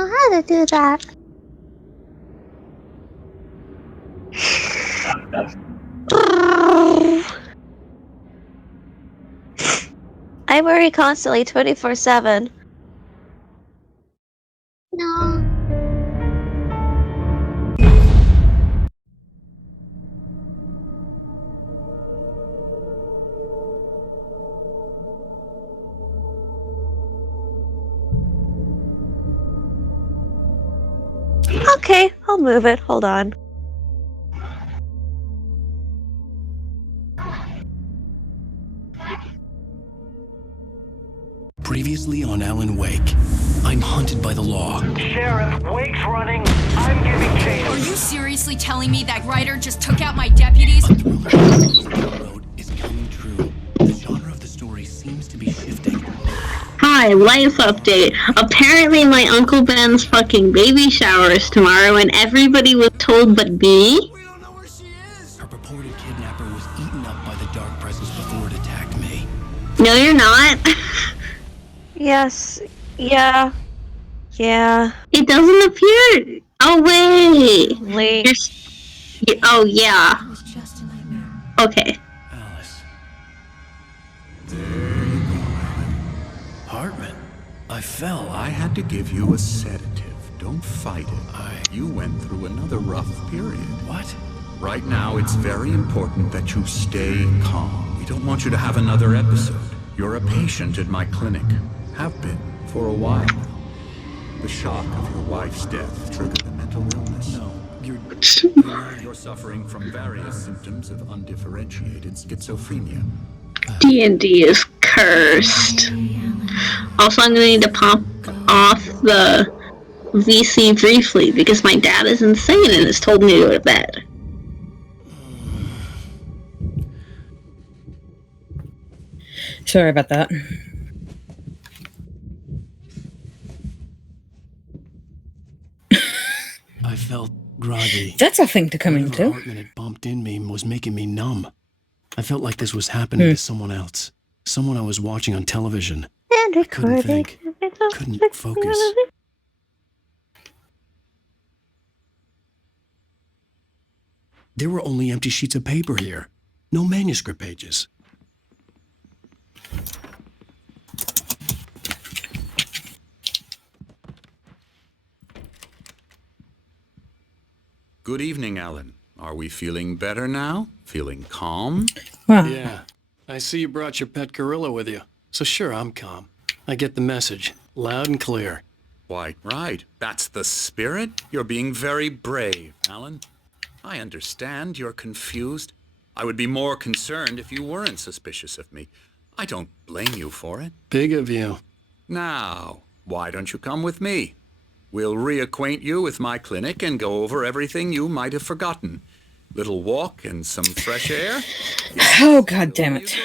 know how to do that. I worry constantly 24/7. No. Okay, I'll move it. Hold on. Previously on Alan Wake, I'm hunted by the law. Sheriff, Wake's running. I'm giving chase. Are you seriously telling me that Ryder just took out my deputies? A thriller on road is coming true. The genre of the story seems to be shifting. Hi, life update. Apparently my Uncle Ben's fucking baby shower is tomorrow and everybody was told but me? We don't know where she is. Her purported kidnapper was eaten up by the dark presence before it attacked me. No, you're not. Yes. Yeah. Yeah. It doesn't appear. Oh, wait. Wait. Oh, yeah. It was just a nightmare. Okay. Alice. There you go, Alan. Hartman. I fell. I had to give you a sedative. Don't fight it. You went through another rough period. What? Right now, it's very important that you stay calm. We don't want you to have another episode. You're a patient at my clinic. Have been for a while now. The shock of your wife's death triggered a mental illness. No, you're You're suffering from various symptoms of undifferentiated schizophrenia. D&D is cursed. Also, I'm gonna need to pop off the VC briefly because my dad is insane and has told me to go to bed. Sorry about that. I felt groggy. That's a thing to come Whatever into. Hartman had bumped in me was making me numb. I felt like this was happening to someone else. Someone I was watching on television. And I couldn't recording. think. Couldn't focus. There were only empty sheets of paper here. No manuscript pages. Good evening, Alan. Are we feeling better now? Feeling calm? Wow. Yeah. I see you brought your pet gorilla with you. So sure, I'm calm. I get the message. Loud and clear. Quite right. That's the spirit. You're being very brave, Alan. I understand you're confused. I would be more concerned if you weren't suspicious of me. I don't blame you for it. Big of you. Now, why don't you come with me? We'll reacquaint you with my clinic and go over everything you might have forgotten. Little walk and some fresh air. Oh, god damn it.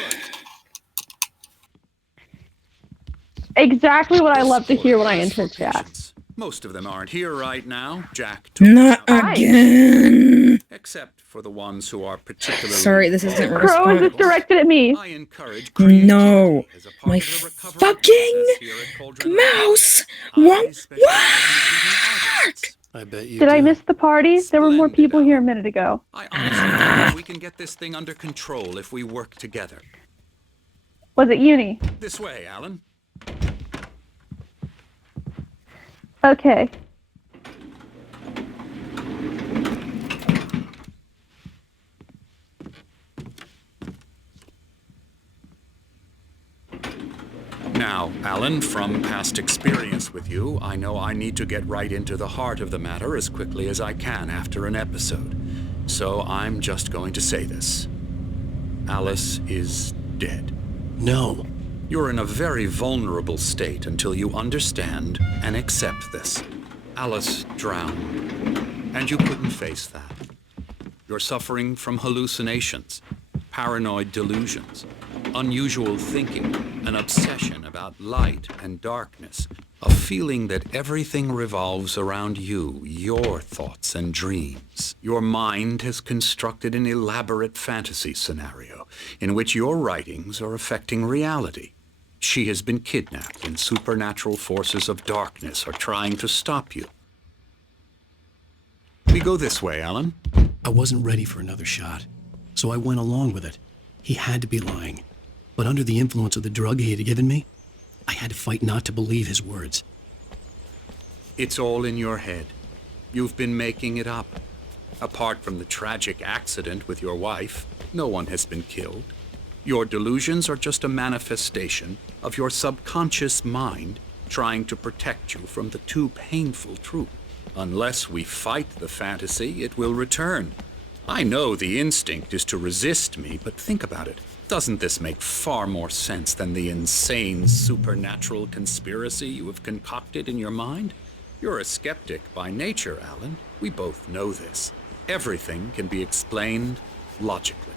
Exactly what I love to hear when I enter chat. Most of them aren't here right now. Jack took Not them out, again. except for the ones who are particularly... Sorry, this isn't Crow, is responsible. this directed at me? I encourage No. creativity as a part My of the recovery fucking process here at Cauldron mouse I won't specialize in work! artists. I bet you Did I do. miss the party? There were more Splendid, people here a Alan. minute ago. I honestly think we can get this thing under control if we work together. Was it uni? This way, Alan. Okay. Now, Alan, from past experience with you, I know I need to get right into the heart of the matter as quickly as I can after an episode. So I'm just going to say this. Alice is dead. No. You're in a very vulnerable state until you understand and accept this. Alice drowned, and you couldn't face that. You're suffering from hallucinations, paranoid delusions, unusual thinking, an obsession about light and darkness, a feeling that everything revolves around you, your thoughts and dreams. Your mind has constructed an elaborate fantasy scenario in which your writings are affecting reality. She has been kidnapped, and supernatural forces of darkness are trying to stop you. We go this way, Alan. I wasn't ready for another shot, so I went along with it. He had to be lying. But under the influence of the drug he had given me, I had to fight not to believe his words. It's all in your head. You've been making it up. Apart from the tragic accident with your wife, no one has been killed. Your delusions are just a manifestation of your subconscious mind trying to protect you from the too painful truth. Unless we fight the fantasy, it will return. I know the instinct is to resist me, but think about it. Doesn't this make far more sense than the insane supernatural conspiracy you have concocted in your mind? You're a skeptic by nature, Alan. We both know this. Everything can be explained logically.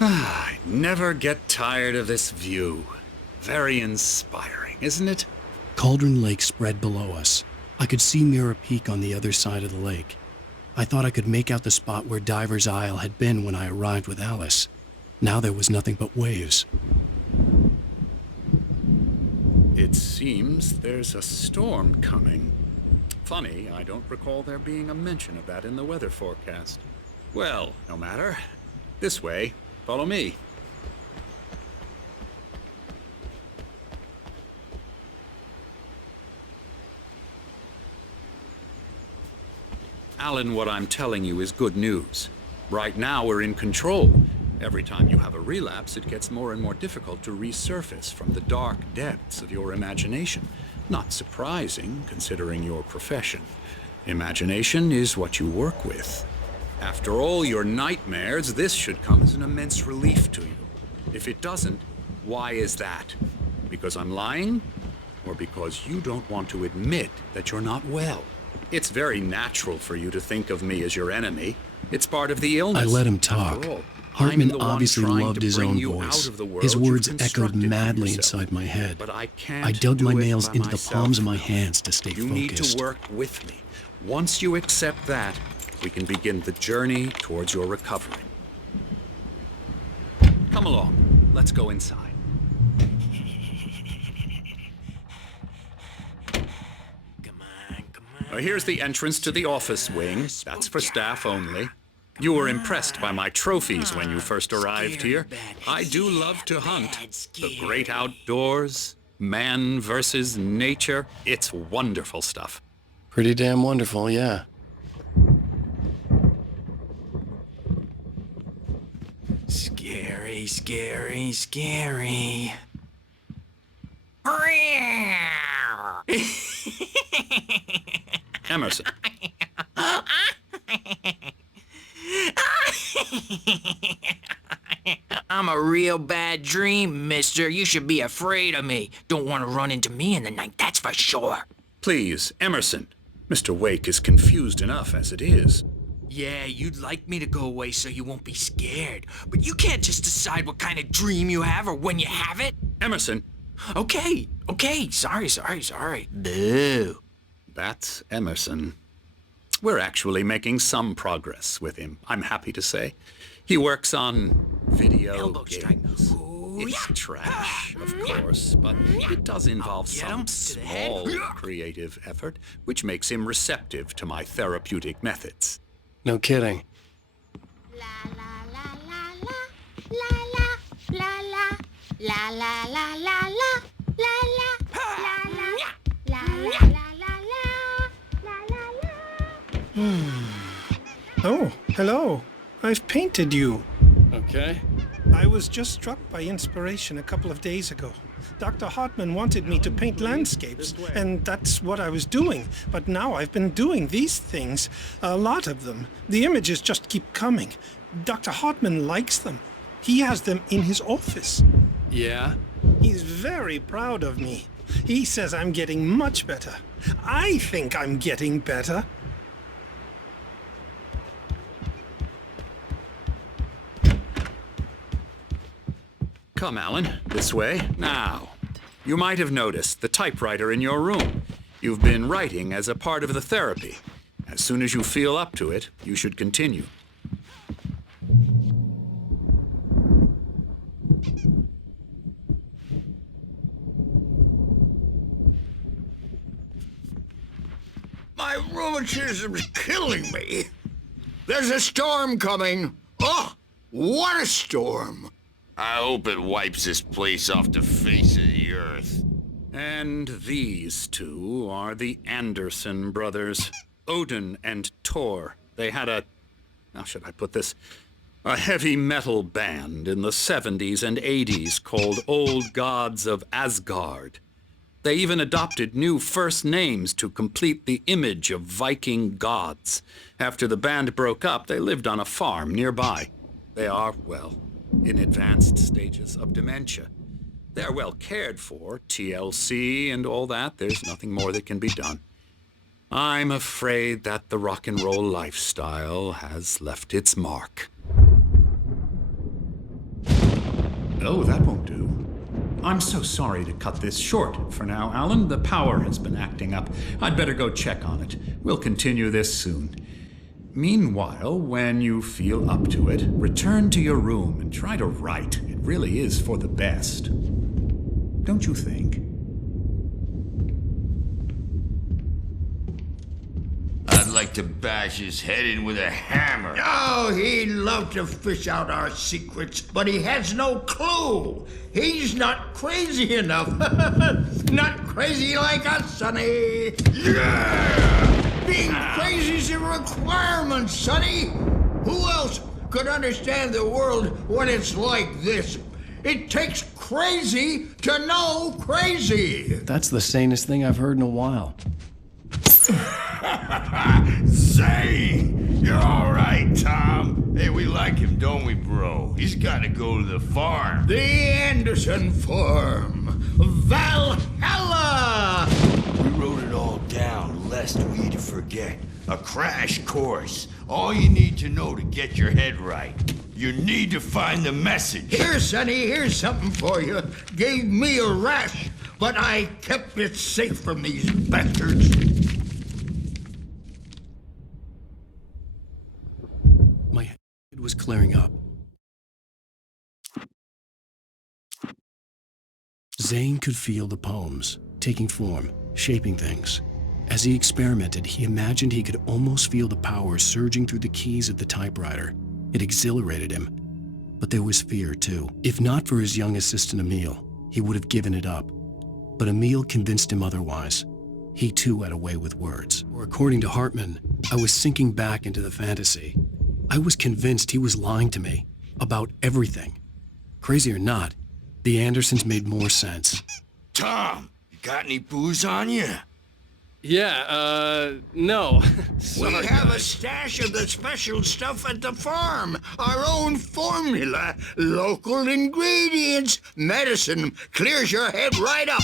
I never get tired of this view. Very inspiring, isn't it? Cauldron Lake spread below us. I could see Mirror Peak on the other side of the lake. I thought I could make out the spot where Diver's Isle had been when I arrived with Alice. Now there was nothing but waves. It seems there's a storm coming. Funny, I don't recall there being a mention of that in the weather forecast. Well, no matter. This way. Follow me. Alan, what I'm telling you is good news. Right now, we're in control. Every time you have a relapse, it gets more and more difficult to resurface from the dark depths of your imagination. Not surprising, considering your profession. Imagination is what you work with. After all your nightmares, this should come as an immense relief to you. If it doesn't, why is that? Because I'm lying? Or because you don't want to admit that you're not well? It's very natural for you to think of me as your enemy. It's part of the illness. I let him talk. After all, Hartman I'm the one obviously trying loved to his bring own you voice. out of the world His you've words echoed constructed for madly yourself. inside my head. But I can't I dug do my it nails by into the myself. palms of my hands to stay You focused. need to work with me. Once you accept that, we can begin the journey towards your recovery. Come along. Let's go inside. Here's the entrance to the office wing. That's for staff only. You were impressed by my trophies when you first arrived here. I do love to hunt. The great outdoors, man versus nature. It's wonderful stuff. Pretty damn wonderful, yeah. Scary, scary, scary. Emerson. I'm a real bad dream, mister. You should be afraid of me. Don't want to run into me in the night, that's for sure. Please, Emerson. Mr. Wake is confused enough as it is. Yeah, you'd like me to go away so you won't be scared. But you can't just decide what kind of dream you have or when you have it. Emerson. Okay. Sorry. Boo. That's Emerson. We're actually making some progress with him, I'm happy to say. He works on video Elbow strike. games. Ooh, It's yeah. trash, of course, but it does involve Get some him to the head. small creative effort, which makes him receptive to my therapeutic methods. No kidding. La la la la la la la la la la la la la la la la la. Oh, hello. I've painted you. Okay. I was just struck by inspiration a couple of days ago. Dr. Hartman wanted me to paint landscapes, and that's what I was doing. But now I've been doing these things, a lot of them. The images just keep coming. Dr. Hartman likes them. He has them in his office. Yeah? He's very proud of me. He says I'm getting much better. I think I'm getting better. Come, Alan, this way. Now, You might have noticed the typewriter in your room. You've been writing as a part of the therapy. As soon as you feel up to it, you should continue. My rheumatism's killing me. There's a storm coming. Oh, what a storm. I hope it wipes this place off the face of the earth. And these two are the Anderson brothers, Odin and Thor. They had how should I put this? A heavy metal band in the 70s and 80s called Old Gods of Asgard. They even adopted new first names to complete the image of Viking gods. After the band broke up, they lived on a farm nearby. They are, well, in advanced stages of dementia. They're well cared for, TLC and all that. There's nothing more that can be done. I'm afraid that the rock and roll lifestyle has left its mark. Oh, that won't do. I'm so sorry to cut this short for now, Alan. The power has been acting up. I'd better go check on it. We'll continue this soon. Meanwhile, when you feel up to it, return to your room and try to write. It really is for the best. Don't you think? I'd like to bash his head in with a hammer. Oh, he'd love to fish out our secrets, but he has no clue. He's not crazy enough. Not crazy like us, Sonny. Yeah! Being crazy's a requirement, Sonny. Who else could understand the world when it's like this? It takes crazy to know crazy. That's the sanest thing I've heard in a while. Zane! You're all right, Tom. Hey, we like him, don't we, bro? He's got to go to the farm. The Anderson farm. Valhalla! We wrote it all down, lest we forget. A crash course. All you need to know to get your head right. You need to find the message. Here, Sonny, here's something for you. Gave me a rash, but I kept it safe from these bastards. My head was clearing up. Zane could feel the poems, taking form, shaping things. As he experimented, he imagined he could almost feel the power surging through the keys of the typewriter. It exhilarated him. But there was fear, too. If not for his young assistant, Emil, he would have given it up. But Emil convinced him otherwise. He, too, had a way with words. Or according to Hartman, I was sinking back into the fantasy. I was convinced he was lying to me about everything. Crazy or not, the Andersons made more sense. Tom, you got any booze on you? Yeah, no. We have a stash of the special stuff at the farm. Our own formula. Local ingredients. Medicine clears your head right up.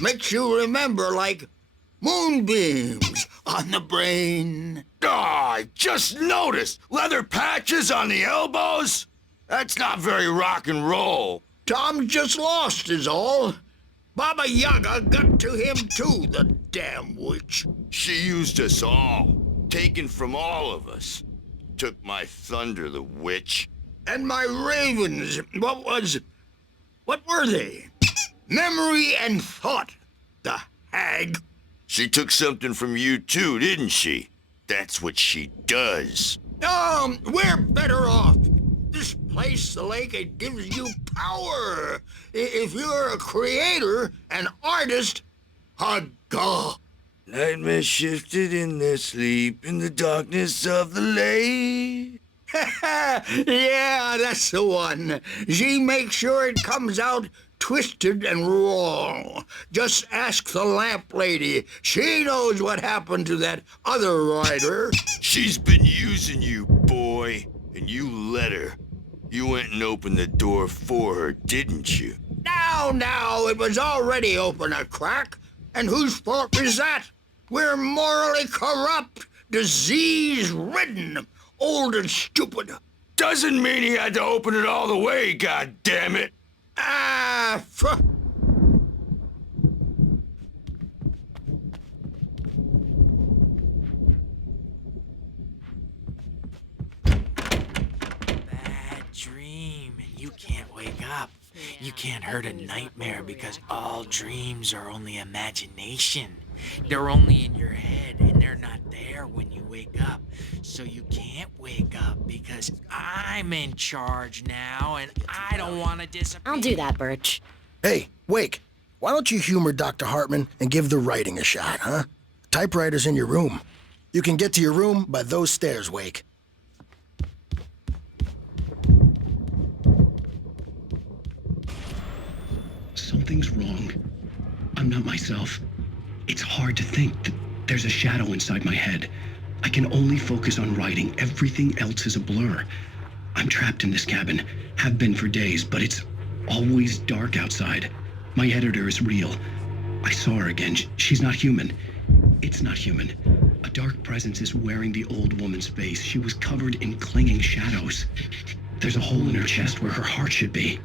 Makes you remember like moonbeams on the brain. Oh, I just noticed. Leather patches on the elbows? That's not very rock and roll. Tom just lost is all. Baba Yaga got to him too, the damn witch. She used us all, taken from all of us. Took my thunder, the witch. And my ravens, what were they? Memory and thought, the hag. She took something from you too, didn't she? That's what she does. We're better off. This place, the lake, it gives you power. If you're a creator, an artist, a god. Nightmare shifted in their sleep in the darkness of the lake. Yeah, that's the one. She makes sure it comes out twisted and raw. Just ask the lamp lady. She knows what happened to that other writer. She's been using you, boy, and you let her. You went and opened the door for her, didn't you? Now, it was already open a crack. And whose fault is that? We're morally corrupt, disease-ridden, old and stupid. Doesn't mean he had to open it all the way, goddammit. wake up. You can't hurt a nightmare because all dreams are only imagination. They're only in your head and they're not there when you wake up. So you can't wake up because I'm in charge now and I don't want to disappear. I'll do that, Birch. Hey, Wake, why don't you humor Dr. Hartman and give the writing a shot, huh? Typewriter's in your room. You can get to your room by those stairs, Wake. Something's wrong. I'm not myself. It's hard to think that there's a shadow inside my head. I can only focus on writing. Everything else is a blur. I'm trapped in this cabin. Have been for days, but it's always dark outside. My editor is real. I saw her again. She's not human. It's not human. A dark presence is wearing the old woman's face. She was covered in clinging shadows. There's a hole in her chest where her heart should be.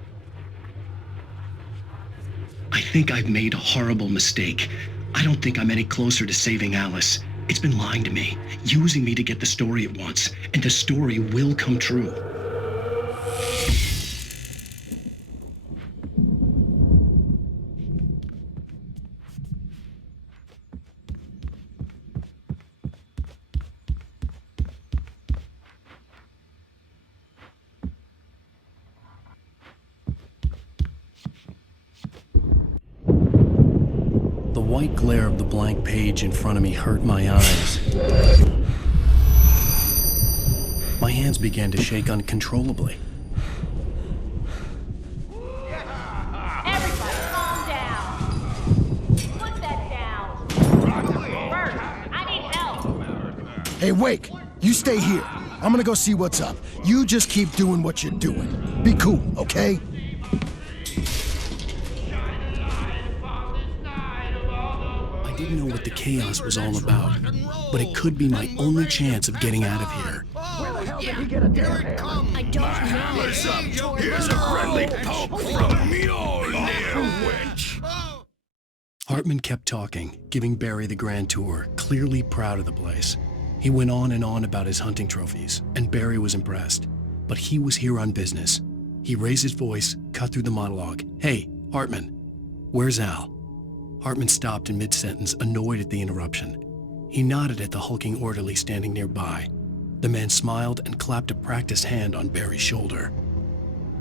I think I've made a horrible mistake. I don't think I'm any closer to saving Alice. It's been lying to me, using me to get the story it wants, and the story will come true. The white glare of the blank page in front of me hurt my eyes. My hands began to shake uncontrollably. Everybody, calm down. Put that down. Bert, I need help. Hey, Wake, you stay here. I'm gonna go see what's up. You just keep doing what you're doing. Be cool, okay? I didn't know what the chaos was all about, but it could be my only chance of getting out of here. Where the hell did he get a damn hammer? I don't know. Listen, here's a friendly poke from me, old near witch. Hartman kept talking, giving Barry the grand tour, clearly proud of the place. He went on and on about his hunting trophies, and Barry was impressed. But he was here on business. He raised his voice, cut through the monologue. Hey, Hartman, where's Al? Hartman stopped in mid-sentence, annoyed at the interruption. He nodded at the hulking orderly standing nearby. The man smiled and clapped a practiced hand on Barry's shoulder.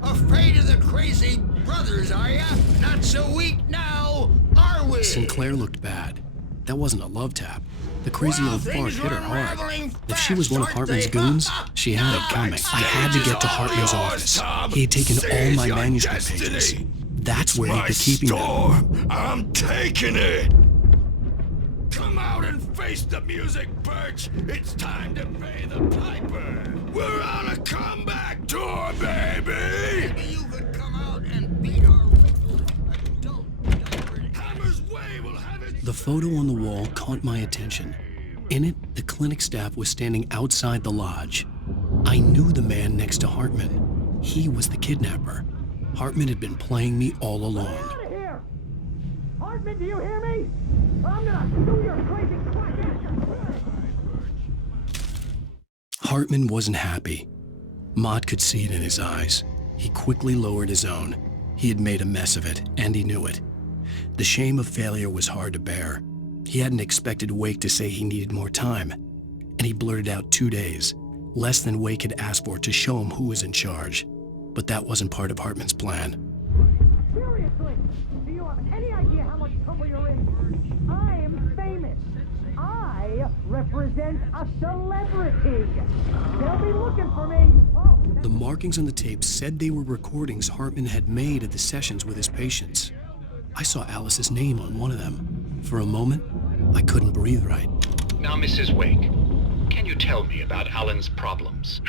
Afraid of the crazy brothers, are ya? Not so weak now, are we? Sinclair looked bad. That wasn't a love tap. The crazy old fart hit her hard. If she was one of Hartman's goons, she had it coming. I had to get to Hartman's office. He had taken all my manuscript pages. That's where he'd be keeping them. I'm taking it. Come out and face the music, Birch. It's time to pay the piper. We're on a comeback tour, baby. Maybe you could come out and beat our little adult diapered Hammer's way will have it. The photo on the wall caught my attention. In it, the clinic staff was standing outside the lodge. I knew the man next to Hartman. He was the kidnapper. Hartman had been playing me all along. Get out of here! Hartman, do you hear me? I'm gonna sue your crazy quack ass. Hartman wasn't happy. Mott could see it in his eyes. He quickly lowered his own. He had made a mess of it, and he knew it. The shame of failure was hard to bear. He hadn't expected Wake to say he needed more time, and he blurted out 2 days, less than Wake had asked for to show him who was in charge. But that wasn't part of Hartman's plan. Seriously, do you have any idea how much trouble you're in? I am famous. I represent a celebrity. They'll be looking for me. Oh. The markings on the tape said they were recordings Hartman had made at the sessions with his patients. I saw Alice's name on one of them. For a moment, I couldn't breathe right. Now, Mrs. Wake, can you tell me about Alan's problems?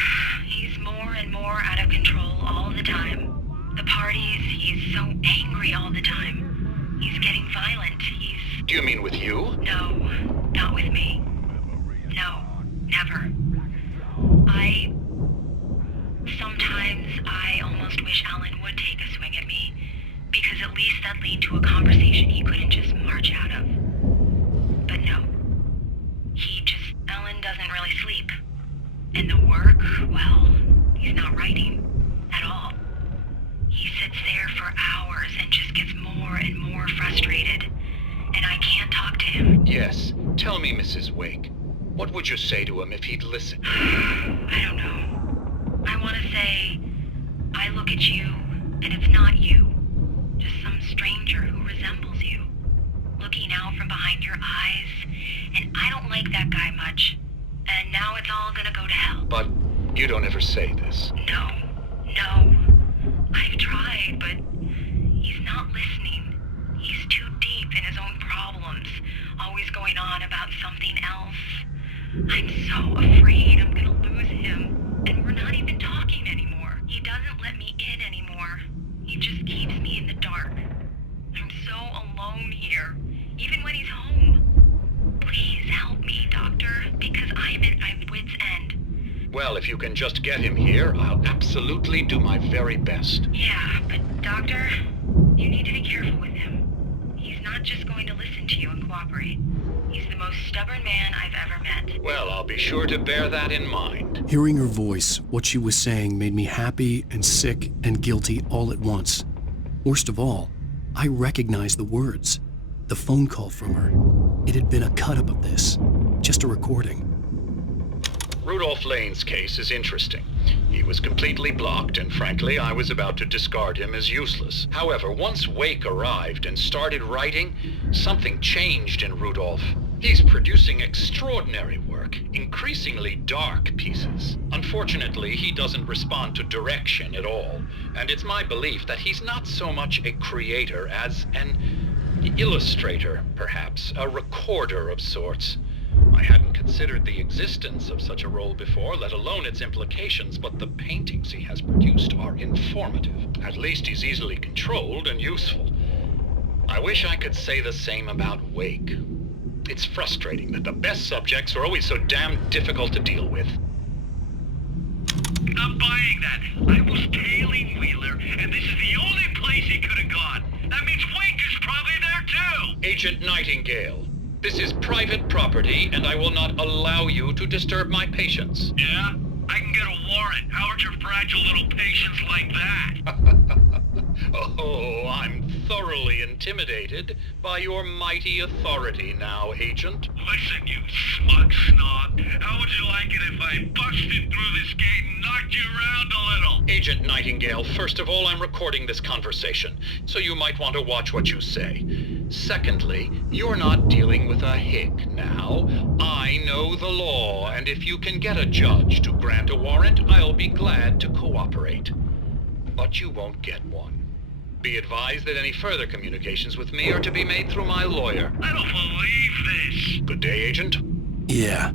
He's more and more out of control all the time. The parties, he's so angry all the time. He's getting violent. Do you mean with you? No, not with me. No, never. Sometimes I almost wish Alan would take a swing at me, because at least that'd lead to a conversation he couldn't just march out of. But no. Alan doesn't really sleep. And the work, well, he's not writing at all. He's and more frustrated, and I can't talk to him. Yes. Tell me, Mrs. Wake. What would you say to him if he'd listen? I don't know. I want to say, I look at you, and it's not you. Just some stranger who resembles you. Looking out from behind your eyes, and I don't like that guy much. And now it's all gonna go to hell. But you don't ever say this. No. I've tried, but he's not listening. He's too deep in his own problems, always going on about something else. I'm so afraid I'm gonna lose him, and we're not even talking anymore. He doesn't let me in anymore. He just keeps me in the dark. I'm so alone here, even when he's home. Please help me, Doctor, because I'm at my wit's end. Well, if you can just get him here, I'll absolutely do my very best. Yeah, but Doctor, you need to be careful with him. He's not just going to listen to you and cooperate. He's the most stubborn man I've ever met. Well, I'll be sure to bear that in mind. Hearing her voice, what she was saying made me happy and sick and guilty all at once. Worst of all, I recognized the words. The phone call from her. It had been a cut-up of this. Just a recording. Rudolph Lane's case is interesting. He was completely blocked, and frankly, I was about to discard him as useless. However, once Wake arrived and started writing, something changed in Rudolph. He's producing extraordinary work, increasingly dark pieces. Unfortunately, he doesn't respond to direction at all, and it's my belief that he's not so much a creator as an illustrator, perhaps, a recorder of sorts. I hadn't considered the existence of such a role before, let alone its implications, but the paintings he has produced are informative. At least he's easily controlled and useful. I wish I could say the same about Wake. It's frustrating that the best subjects are always so damn difficult to deal with. Not buying that. I was tailing Wheeler, and this is the only place he could have gone. That means Wake is probably there too! Agent Nightingale, this is private property, and I will not allow you to disturb my patients. Yeah? I can get a warrant. How would your fragile little patients like that? Oh, I'm thoroughly intimidated by your mighty authority now, Agent. Listen, you smug snob. How would you like it if I busted through this gate and knocked you around a little? Agent Nightingale, first of all, I'm recording this conversation, so you might want to watch what you say. Secondly, you're not dealing with a hick now. I know the law, and if you can get a judge to grant a warrant, I'll be glad to cooperate. But you won't get one. Be advised that any further communications with me are to be made through my lawyer. I don't believe this. Good day, Agent. Yeah.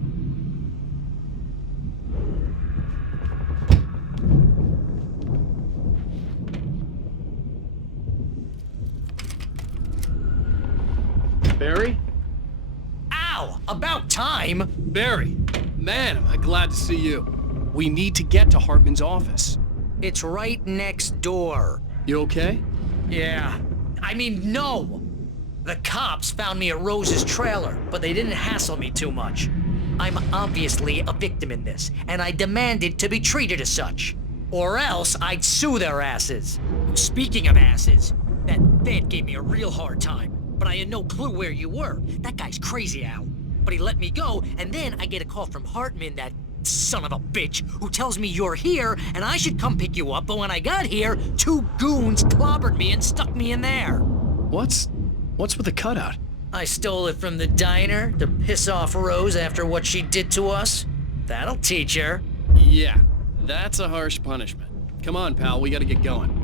Barry? Ow! About time! Barry! Man, am I glad to see you. We need to get to Hartman's office. It's right next door. You okay? Yeah. I mean, no! The cops found me at Rose's trailer, but they didn't hassle me too much. I'm obviously a victim in this, and I demanded to be treated as such. Or else I'd sue their asses. Speaking of asses, that vet gave me a real hard time, but I had no clue where you were. That guy's crazy, Al. But he let me go, and then I get a call from Hartman, that son of a bitch, who tells me you're here and I should come pick you up, but when I got here, 2 goons clobbered me and stuck me in there. What's with the cutout? I stole it from the diner to piss off Rose after what she did to us. That'll teach her. Yeah, that's a harsh punishment. Come on, pal, we gotta get going.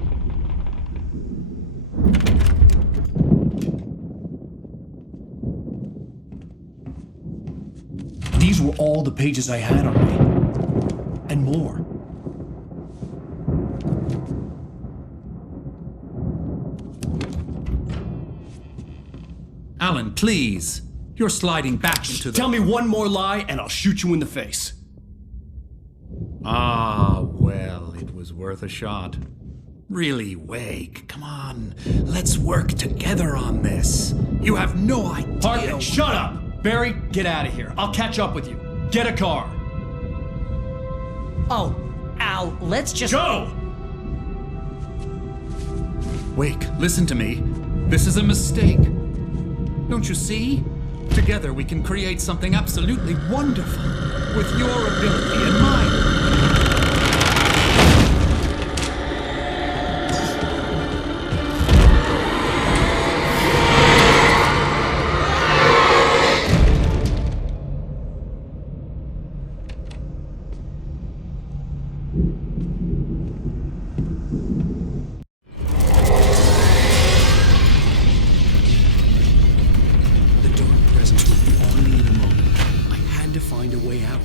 These were all the pages I had on me. And more. Alan, please. You're sliding back into the... Tell me one more lie and I'll shoot you in the face. Ah, well, it was worth a shot. Really, Wake, come on. Let's work together on this. You have no idea... Hartman, shut up! Barry, get out of here. I'll catch up with you. Get a car. Oh, Al, let's just... Go! Wake, listen to me. This is a mistake. Don't you see? Together we can create something absolutely wonderful with your ability and mine. Find a way out.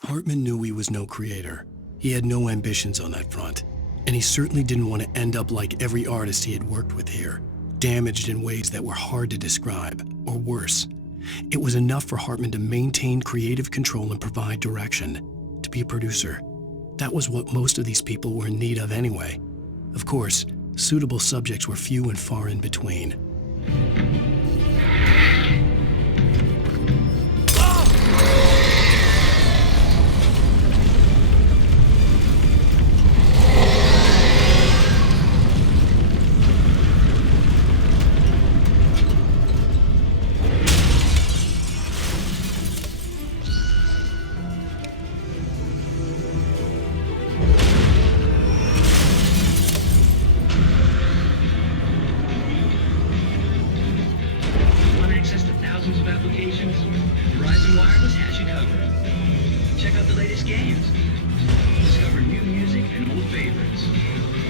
Hartman knew he was no creator. He had no ambitions on that front, and he certainly didn't want to end up like every artist he had worked with here, damaged in ways that were hard to describe, or worse. It was enough for Hartman to maintain creative control and provide direction, to be a producer. That was what most of these people were in need of anyway. Of course, suitable subjects were few and far in between. Verizon Wireless has you covered. Check out the latest games. Discover new music and old favorites.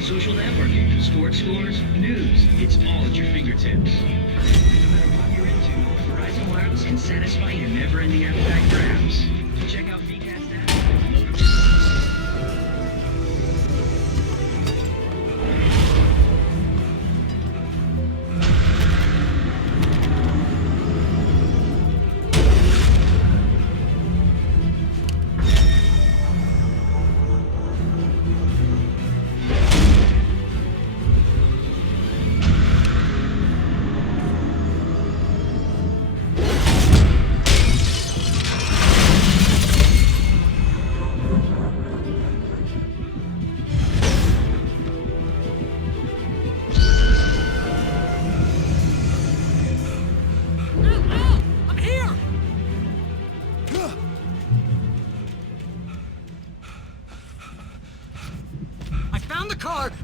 Social networking, sports scores, news. It's all at your fingertips. No matter what you're into, Verizon Wireless can satisfy your never-ending appetite for apps. Check out VCast app and load up.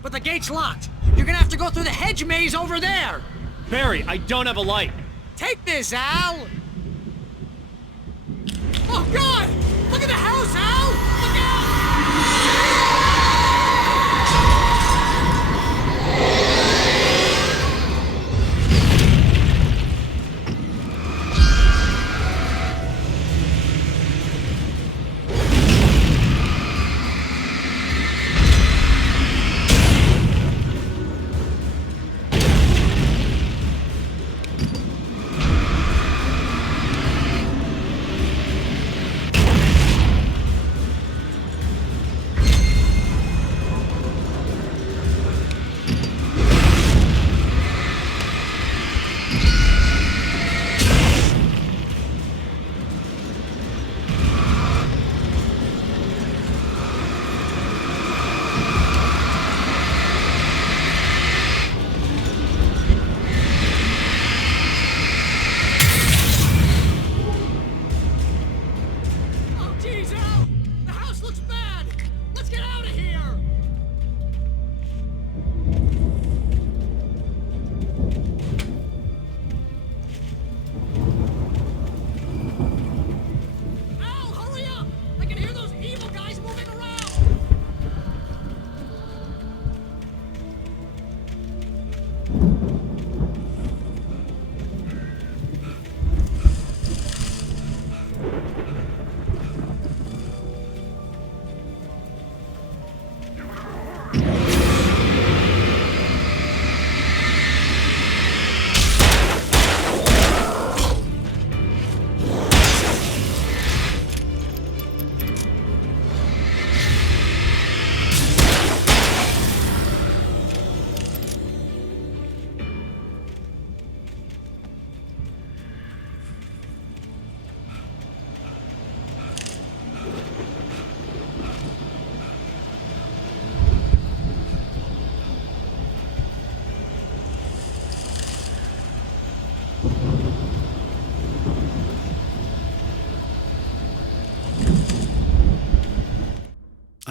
But the gate's locked. You're gonna have to go through the hedge maze over there. Barry, I don't have a light. Take this, Al. Oh, God! Look at the house, Al! Look out!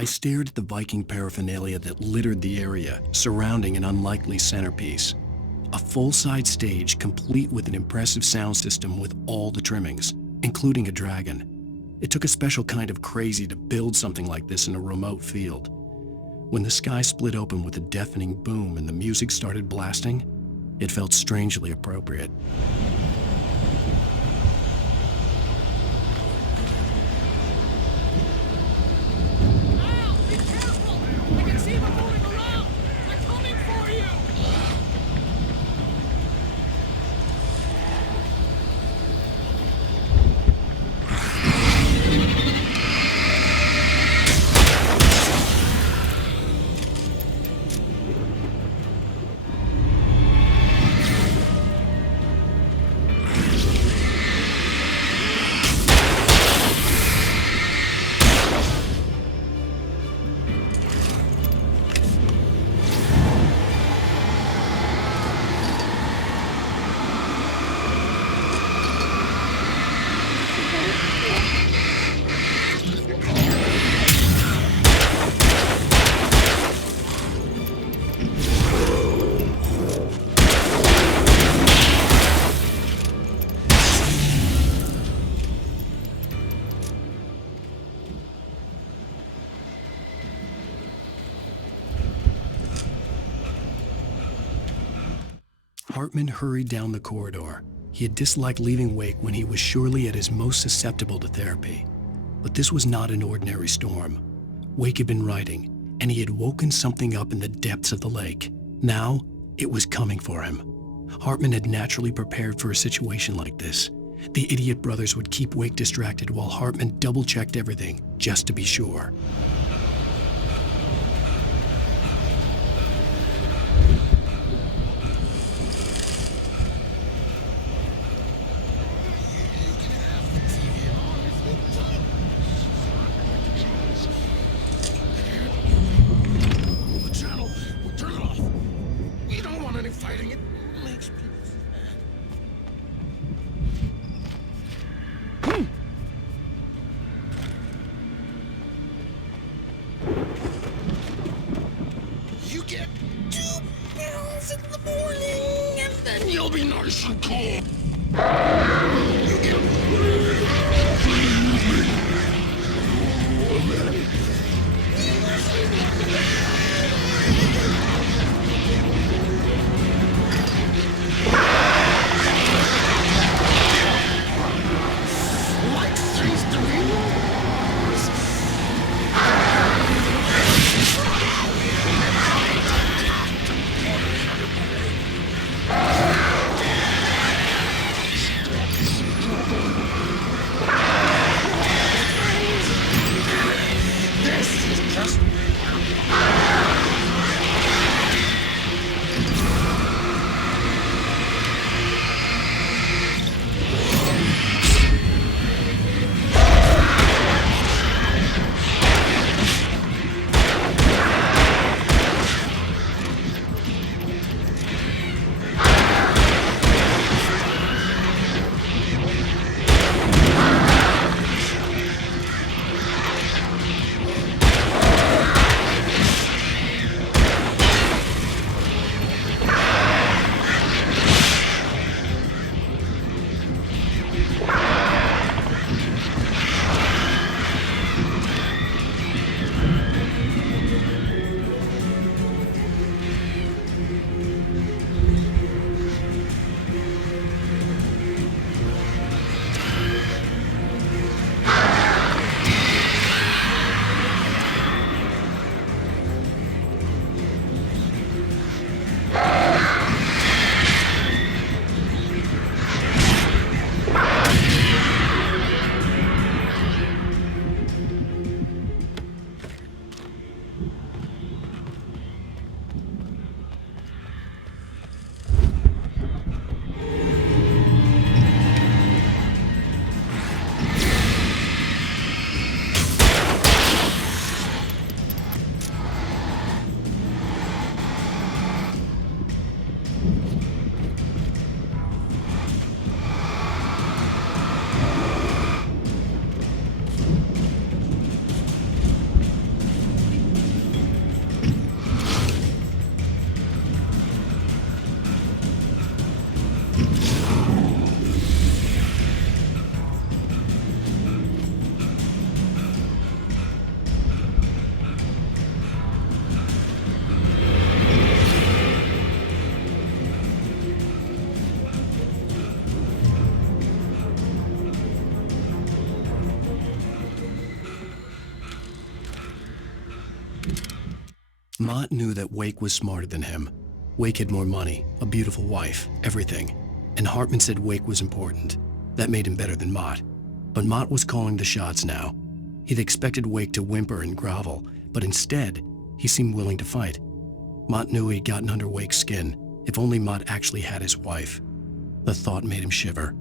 I stared at the Viking paraphernalia that littered the area, surrounding an unlikely centerpiece. A full-size stage complete with an impressive sound system with all the trimmings, including a dragon. It took a special kind of crazy to build something like this in a remote field. When the sky split open with a deafening boom and the music started blasting, it felt strangely appropriate. Hartman hurried down the corridor. He had disliked leaving Wake when he was surely at his most susceptible to therapy. But this was not an ordinary storm. Wake had been writing, and he had woken something up in the depths of the lake. Now, it was coming for him. Hartman had naturally prepared for a situation like this. The idiot brothers would keep Wake distracted while Hartman double-checked everything, just to be sure. Mott knew that Wake was smarter than him. Wake had more money, a beautiful wife, everything. And Hartman said Wake was important. That made him better than Mott. But Mott was calling the shots now. He'd expected Wake to whimper and grovel, but instead, he seemed willing to fight. Mott knew he'd gotten under Wake's skin. If only Mott actually had his wife. The thought made him shiver.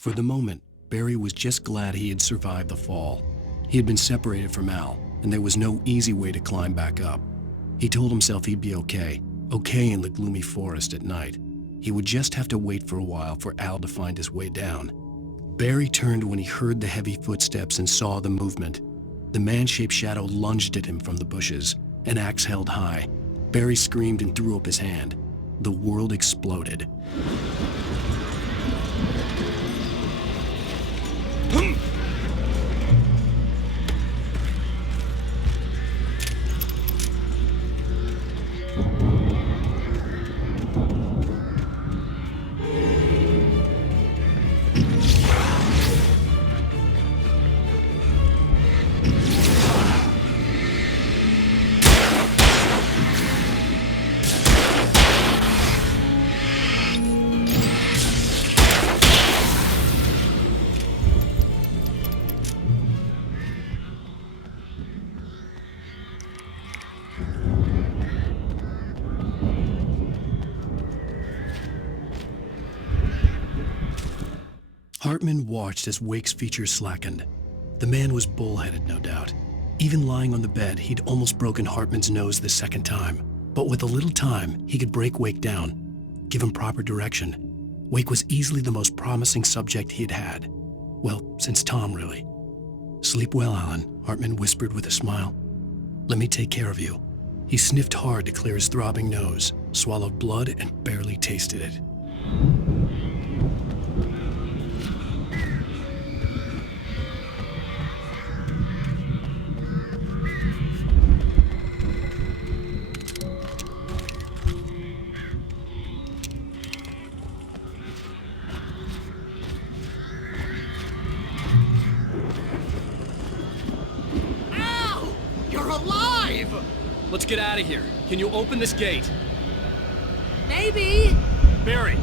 For the moment, Barry was just glad he had survived the fall. He had been separated from Al, and there was no easy way to climb back up. He told himself he'd be okay in the gloomy forest at night. He would just have to wait for a while for Al to find his way down. Barry turned when he heard the heavy footsteps and saw the movement. The man-shaped shadow lunged at him from the bushes, an axe held high. Barry screamed and threw up his hand. The world exploded. Hartman watched as Wake's features slackened. The man was bullheaded, no doubt. Even lying on the bed, he'd almost broken Hartman's nose the second time. But with a little time, he could break Wake down, give him proper direction. Wake was easily the most promising subject he had had. Well, since Tom, really. "Sleep well, Alan," Hartman whispered with a smile. "Let me take care of you." He sniffed hard to clear his throbbing nose, swallowed blood, and barely tasted it. Let's get out of here. Can you open this gate? Maybe. Barry!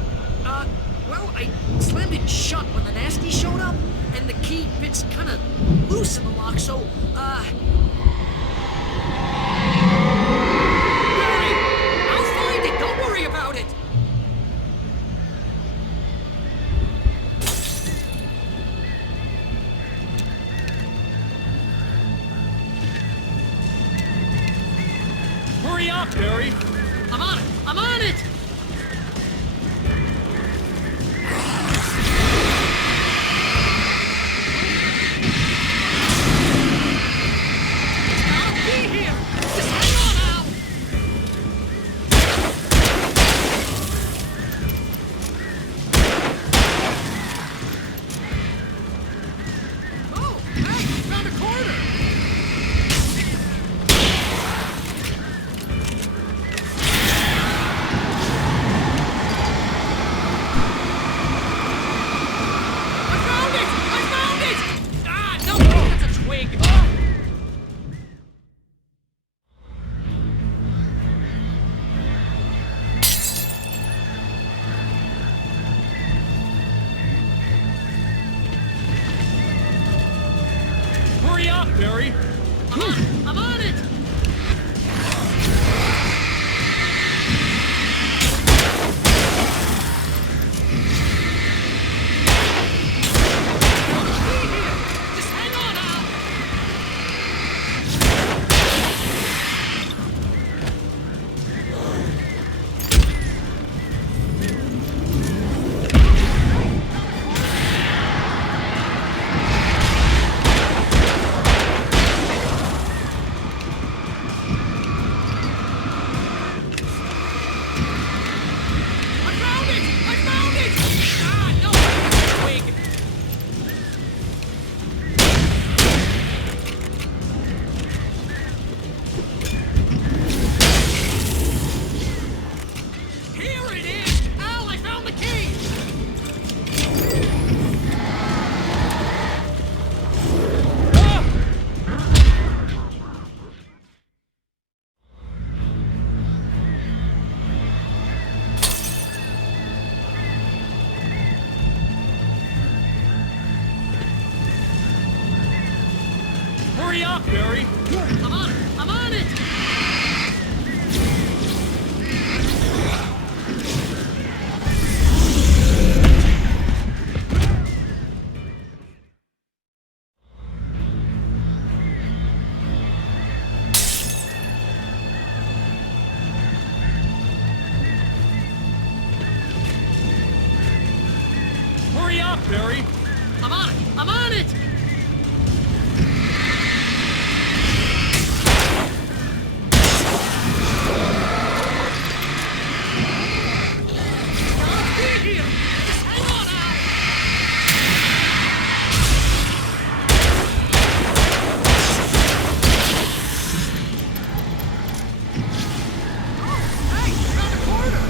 Well, I slammed it shut when the nasty showed up, and the key fits kind of loose in the lock, so, Barry! I'll find it! Don't worry about it! Hurry up, Barry! I'm on it! I'm on it! wig! Hurry up, Barry! I'm on it! Just hang on, Al! I found it! Ah, no! Wig! Here it is! Al, I found the key! Hurry up, Barry! I'm on it! I'm on it! Hurry up, Barry! I'm on it! I'm on it! I'll be here! Just hang on, Al! Hey, found a corner!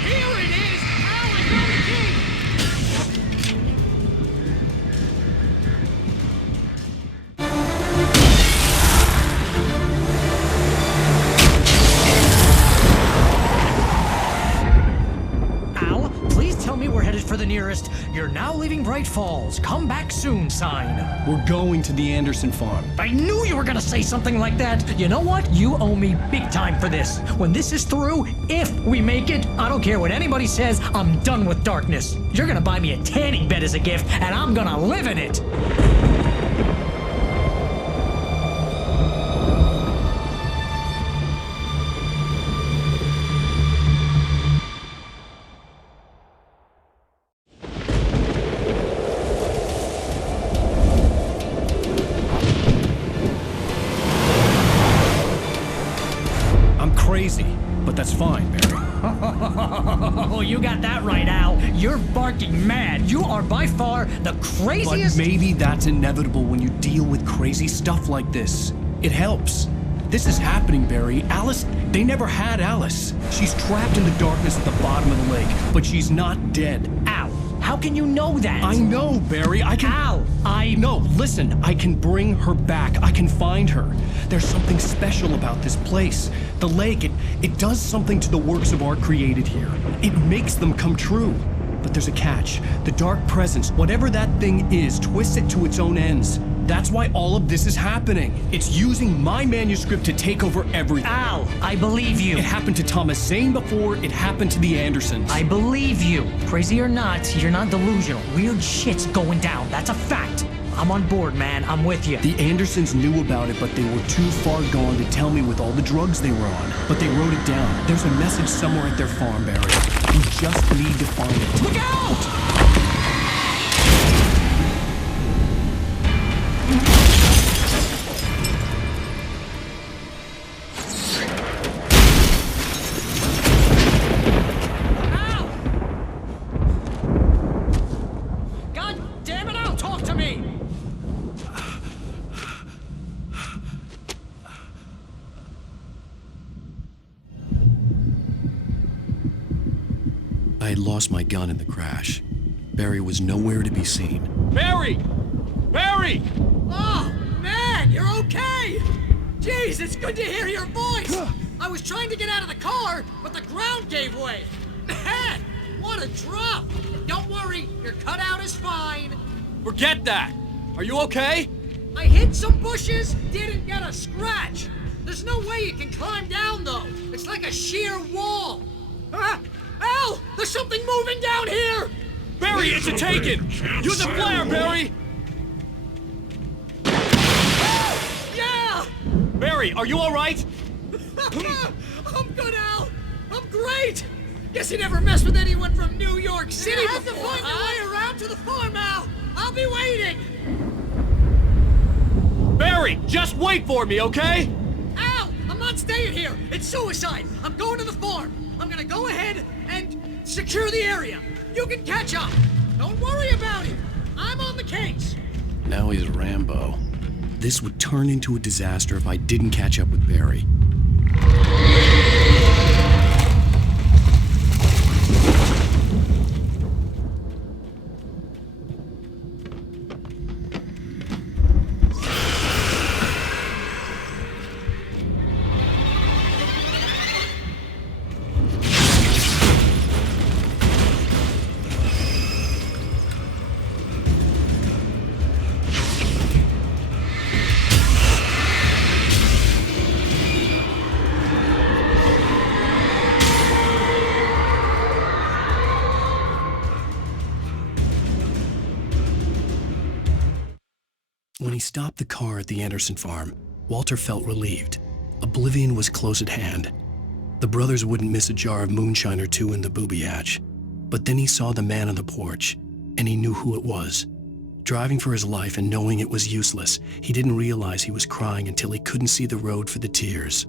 Here it is! Al, I found the key! Al, please tell me we're headed for the nearest "You're now leaving Bright Falls. Come back soon" sign. We're going to the Anderson farm. I knew you were gonna say something like that. You know what? You owe me big time for this. When this is through, if we make it, I don't care what anybody says, I'm done with darkness. You're gonna buy me a tanning bed as a gift, and I'm gonna live in it. I'm crazy, but that's fine, Barry. Oh, you got that right, Al. You're barking mad. You are by far the craziest. But maybe that's inevitable when you deal with crazy stuff like this. It helps. This is happening, Barry. Alice, they never had Alice. She's trapped in the darkness at the bottom of the lake, but she's not dead. Al, how can you know that? I know, Barry. I can... Al, No, listen. I can bring her back. I can find her. There's something special about this place. The lake, it does something to the works of art created here. It makes them come true. But there's a catch. The dark presence, whatever that thing is, twists it to its own ends. That's why all of this is happening. It's using my manuscript to take over everything. Al, I believe you. It happened to Thomas Zane before, it happened to the Andersons. I believe you. Crazy or not, you're not delusional. Weird shit's going down. That's a fact. I'm on board, man. I'm with you. The Andersons knew about it, but they were too far gone to tell me with all the drugs they were on. But they wrote it down. There's a message somewhere at their farm, Barry. We just need to find it. Look out! I had lost my gun in the crash. Barry was nowhere to be seen. Barry! Barry! Oh, man, you're okay! Jeez, it's good to hear your voice! I was trying to get out of the car, but the ground gave way. Man, what a drop! Don't worry, your cutout is fine. Forget that! Are you okay? I hit some bushes, didn't get a scratch. There's no way you can climb down, though. It's like a sheer wall. Al! There's something moving down here! Barry, it's a taken! Use a flare, Barry! Yeah! Barry, are you alright? I'm good, Al! I'm great! Guess you never messed with anyone from New York City before, to find my way around to the farm, Al! I'll be waiting! Barry, just wait for me, okay? Al! I'm not staying here! It's suicide! I'm going to the farm! I'm gonna go ahead and secure the area! You can catch up! Don't worry about it! I'm on the case! Now he's Rambo. This would turn into a disaster if I didn't catch up with Barry. When he stopped the car at the Anderson farm, Walter felt relieved. Oblivion was close at hand. The brothers wouldn't miss a jar of moonshine or two in the booby hatch. But then he saw the man on the porch, and he knew who it was. Driving for his life and knowing it was useless, he didn't realize he was crying until he couldn't see the road for the tears.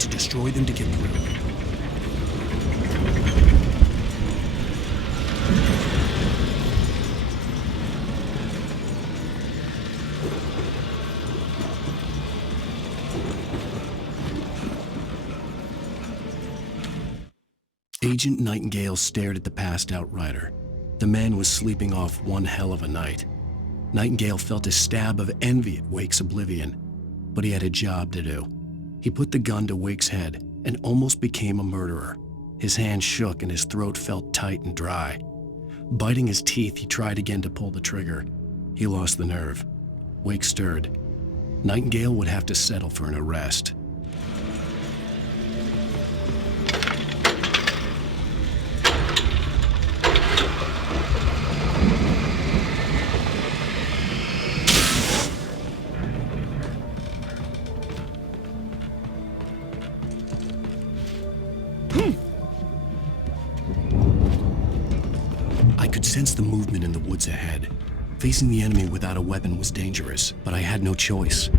To destroy them to get through. Agent Nightingale stared at the passed-out rider. The man was sleeping off one hell of a night. Nightingale felt a stab of envy at Wake's oblivion, but he had a job to do. He put the gun to Wake's head and almost became a murderer. His hand shook and his throat felt tight and dry. Biting his teeth, he tried again to pull the trigger. He lost the nerve. Wake stirred. Nightingale would have to settle for an arrest. yards ahead. Facing the enemy without a weapon was dangerous, but I had no choice.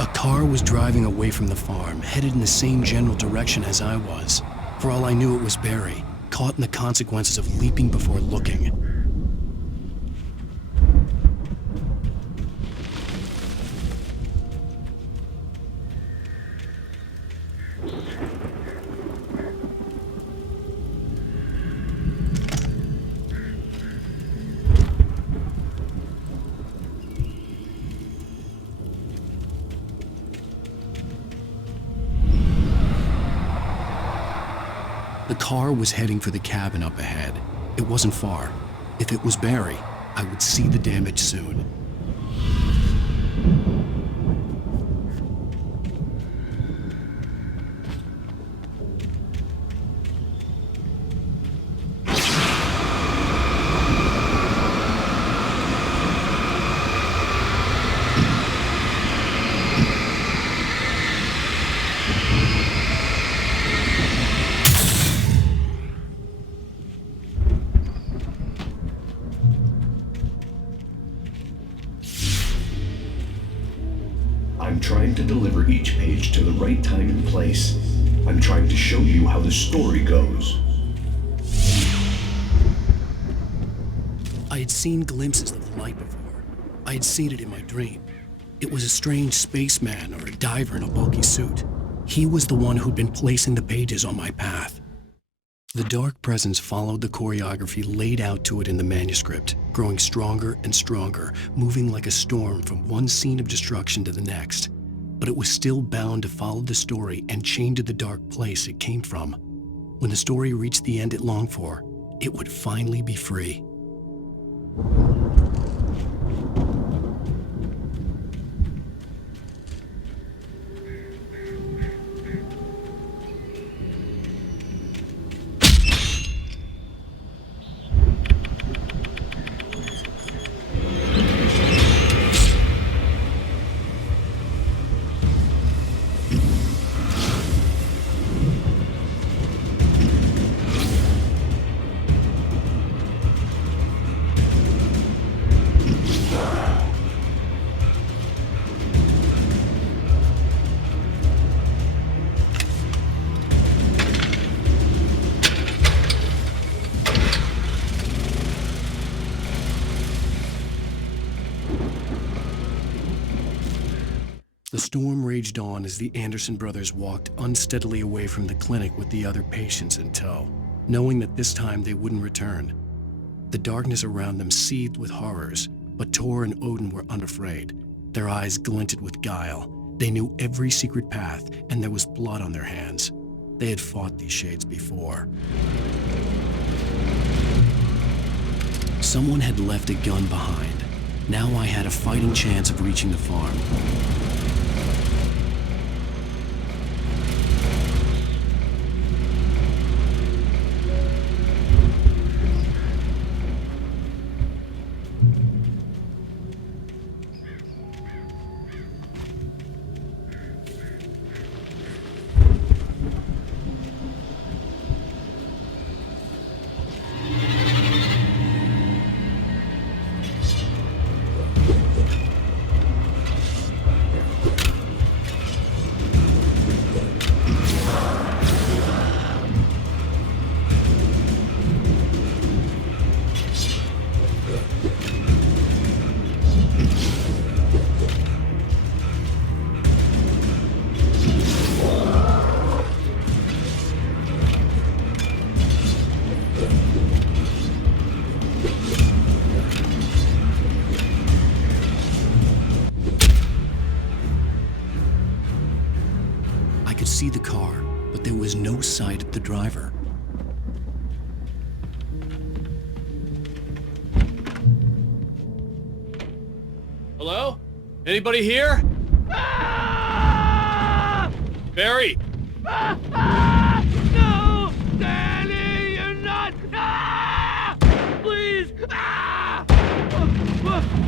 A car was driving away from the farm, headed in the same general direction as I was. For all I knew, it was Barry, caught in the consequences of leaping before looking. The car was heading for the cabin up ahead. It wasn't far. If it was Barry, I would see the damage soon. I'm trying to deliver each page to the right time and place. I'm trying to show you how the story goes. I had seen glimpses of the light before. I had seen it in my dream. It was a strange spaceman or a diver in a bulky suit. He was the one who'd been placing the pages on my path. The dark presence followed the choreography laid out to it in the manuscript, growing stronger and stronger, moving like a storm from one scene of destruction to the next. But it was still bound to follow the story and chained to the dark place it came from. When the story reached the end it longed for, it would finally be free. The storm raged on as the Anderson brothers walked unsteadily away from the clinic with the other patients in tow, knowing that this time they wouldn't return. The darkness around them seethed with horrors, but Tor and Odin were unafraid. Their eyes glinted with guile. They knew every secret path, and there was blood on their hands. They had fought these shades before. Someone had left a gun behind. Now I had a fighting chance of reaching the farm. car, but there was no sight of the driver. Hello? Anybody here? Barry! No! Danny, you're not! Please!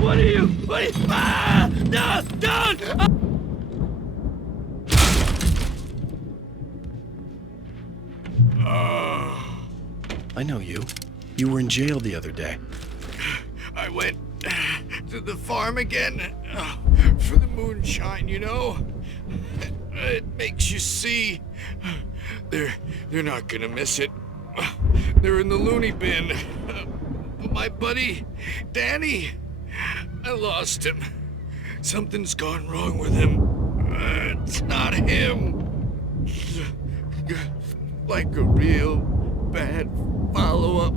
What are you? No! Don't! I know you. You were in jail the other day. I went to the farm again for the moonshine, you know? It makes you see. They're not gonna miss it. They're in the loony bin. My buddy, Danny, I lost him. Something's gone wrong with him. It's not him. Like a real bad follow-up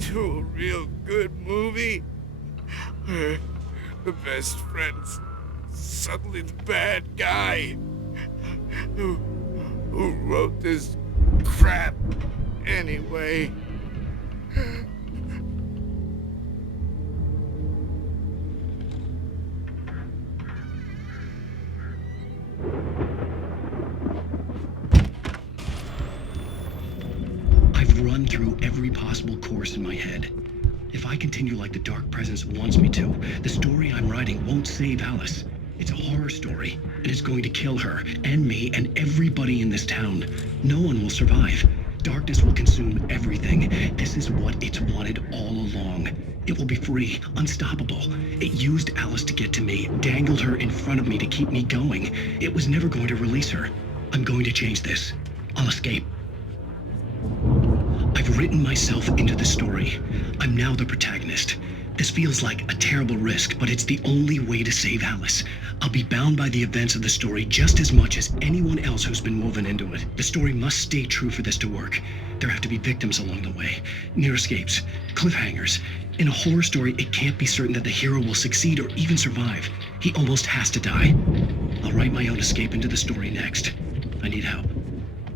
to a real good movie. The best friend's suddenly the bad guy who wrote this crap anyway. I've run through every possible course in my head. If I continue like the Dark Presence wants me to, the story I'm writing won't save Alice. It's a horror story, and it's going to kill her, and me, and everybody in this town. No one will survive. Darkness will consume everything. This is what it's wanted all along. It will be free, unstoppable. It used Alice to get to me, dangled her in front of me to keep me going. It was never going to release her. I'm going to change this. I'll escape. I've written myself into the story. I'm now the protagonist. This feels like a terrible risk, but it's the only way to save Alice. I'll be bound by the events of the story just as much as anyone else who's been woven into it. The story must stay true for this to work. There have to be victims along the way, near escapes, cliffhangers. In a horror story, it can't be certain that the hero will succeed or even survive. He almost has to die. I'll write my own escape into the story next. I need help.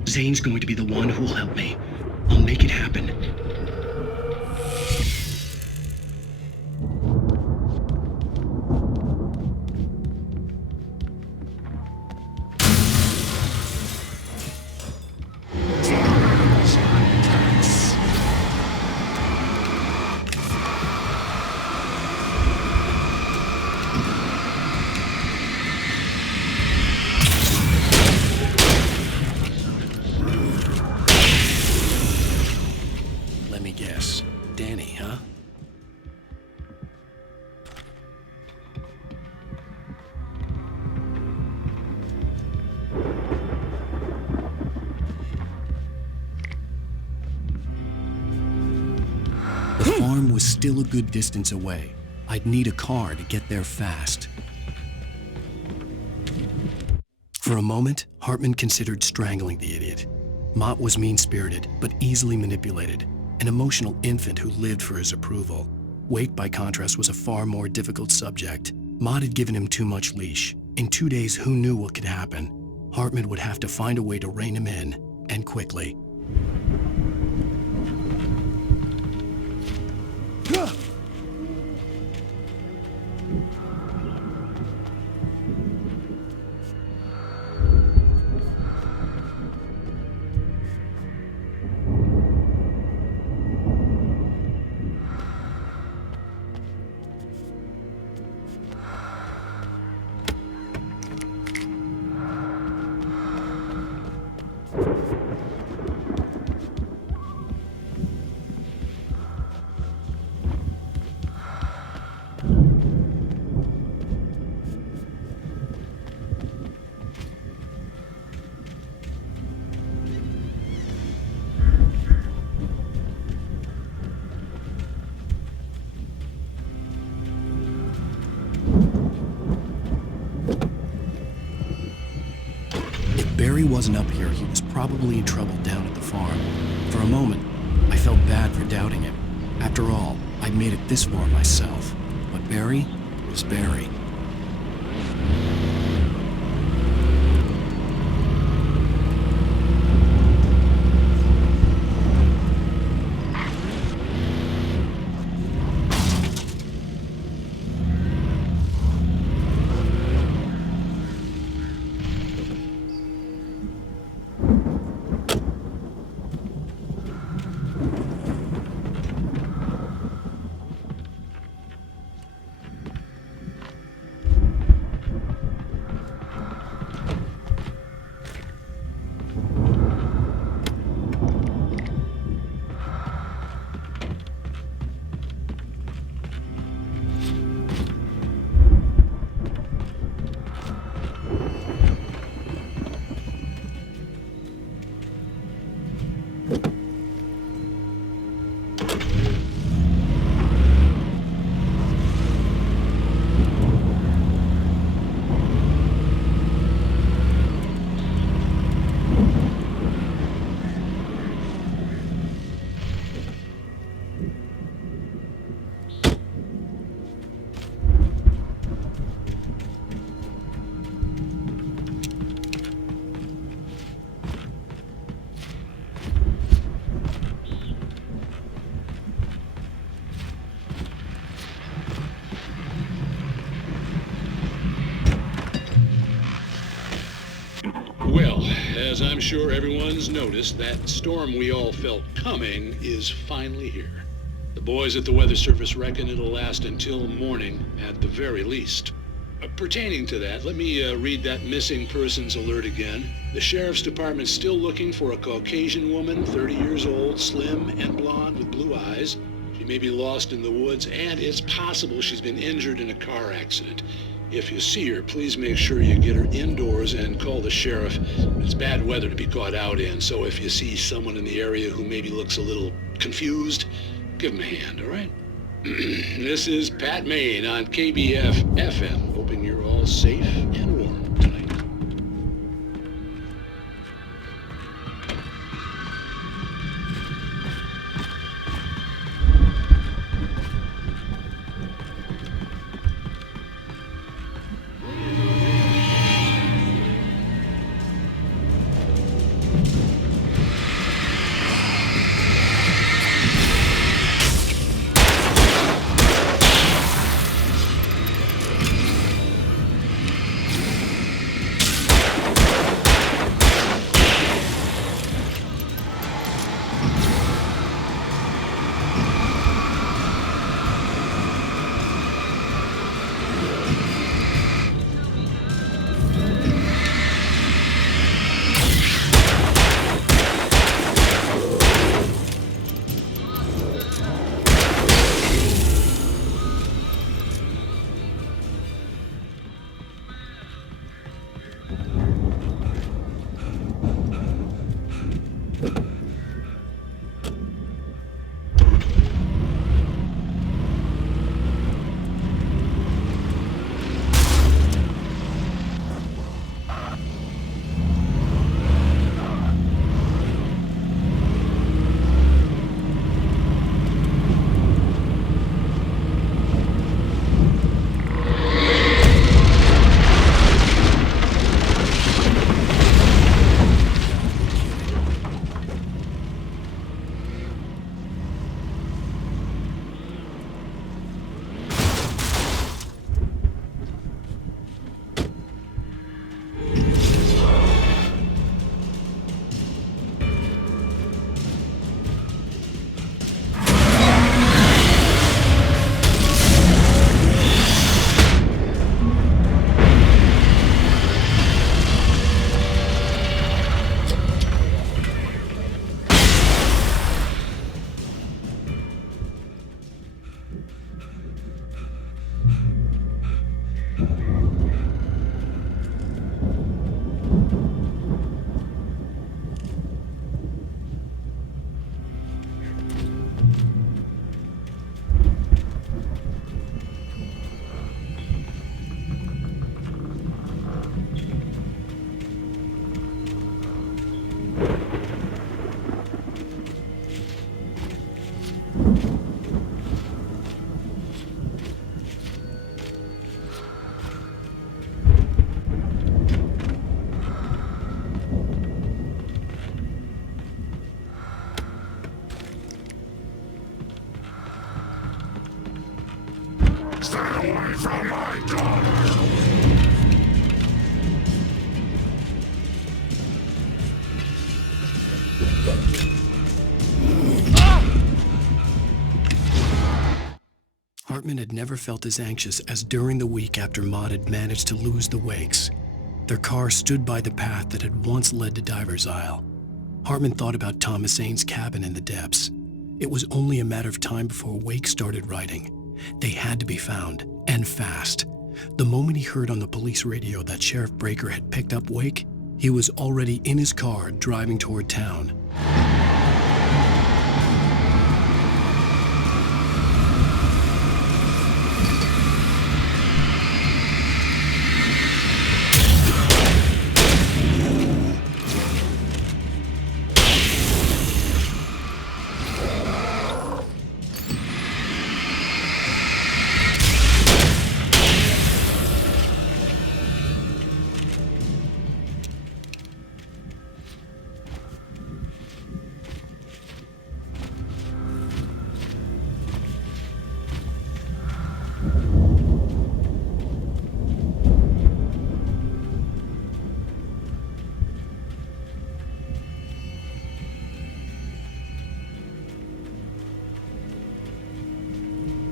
Zane's going to be the one who will help me. I'll make it happen. Let me guess. Danny, huh? The farm was still a good distance away. I'd need a car to get there fast. For a moment, Hartman considered strangling the idiot. Mott was mean-spirited, but easily manipulated. An emotional infant who lived for his approval. Wake, by contrast, was a far more difficult subject. Mott had given him too much leash. In 2 days, who knew what could happen? Hartman would have to find a way to rein him in, and quickly. Barry wasn't up here, he was probably in trouble down at the farm. For a moment, I felt bad for doubting him. After all, I'd made it this far myself. But Barry was Barry. as I'm sure everyone's noticed, that storm we all felt coming is finally here. The boys at the Weather Service reckon it'll last until morning at the very least. Pertaining to that, let me read that missing persons alert again. The Sheriff's Department's still looking for a Caucasian woman, 30 years old, slim and blonde with blue eyes. She may be lost in the woods, and it's possible she's been injured in a car accident. If you see her, please make sure you get her indoors and call the sheriff. It's bad weather to be caught out in, so if you see someone in the area who maybe looks a little confused, give him a hand, all right? This is Pat Maine on KBF FM, hoping you're all safe and warm tonight. Stay away from my daughter! Hartman had never felt as anxious as during the week after Maud had managed to lose the Wakes. Their car stood by the path that had once led to Diver's Isle. Hartman thought about Thomas Zane's cabin in the depths. It was only a matter of time before Wake started writing. They had to be found, and fast. The moment he heard on the police radio that Sheriff Breaker had picked up Wake, he was already in his car driving toward town.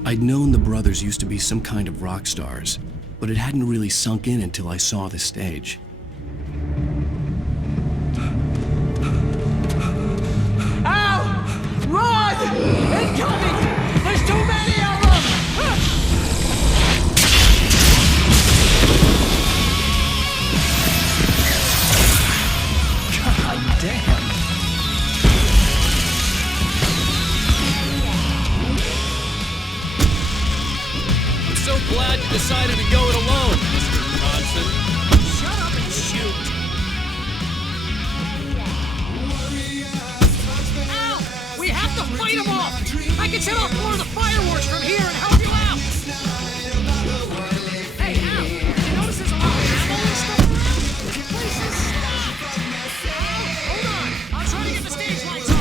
I'd known the brothers used to be some kind of rock stars, but it hadn't really sunk in until I saw the stage. Al! Run! Incoming! There's too many of them! God damn. I'm so glad you decided to go it alone, Mr. Bronson. Shut up and shoot. Al, we have to fight them off. I can set off more of the fireworks from here and help you out. Hey, Al, did you notice there's a lot of ammo and stuff around? The place is stocked. Al, hold on. I'll try to get the stage lights on.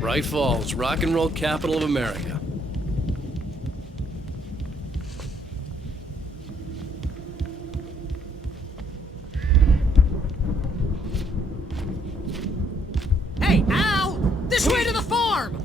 Bright Falls, rock and roll capital of America. Hey, Al! This way to the farm!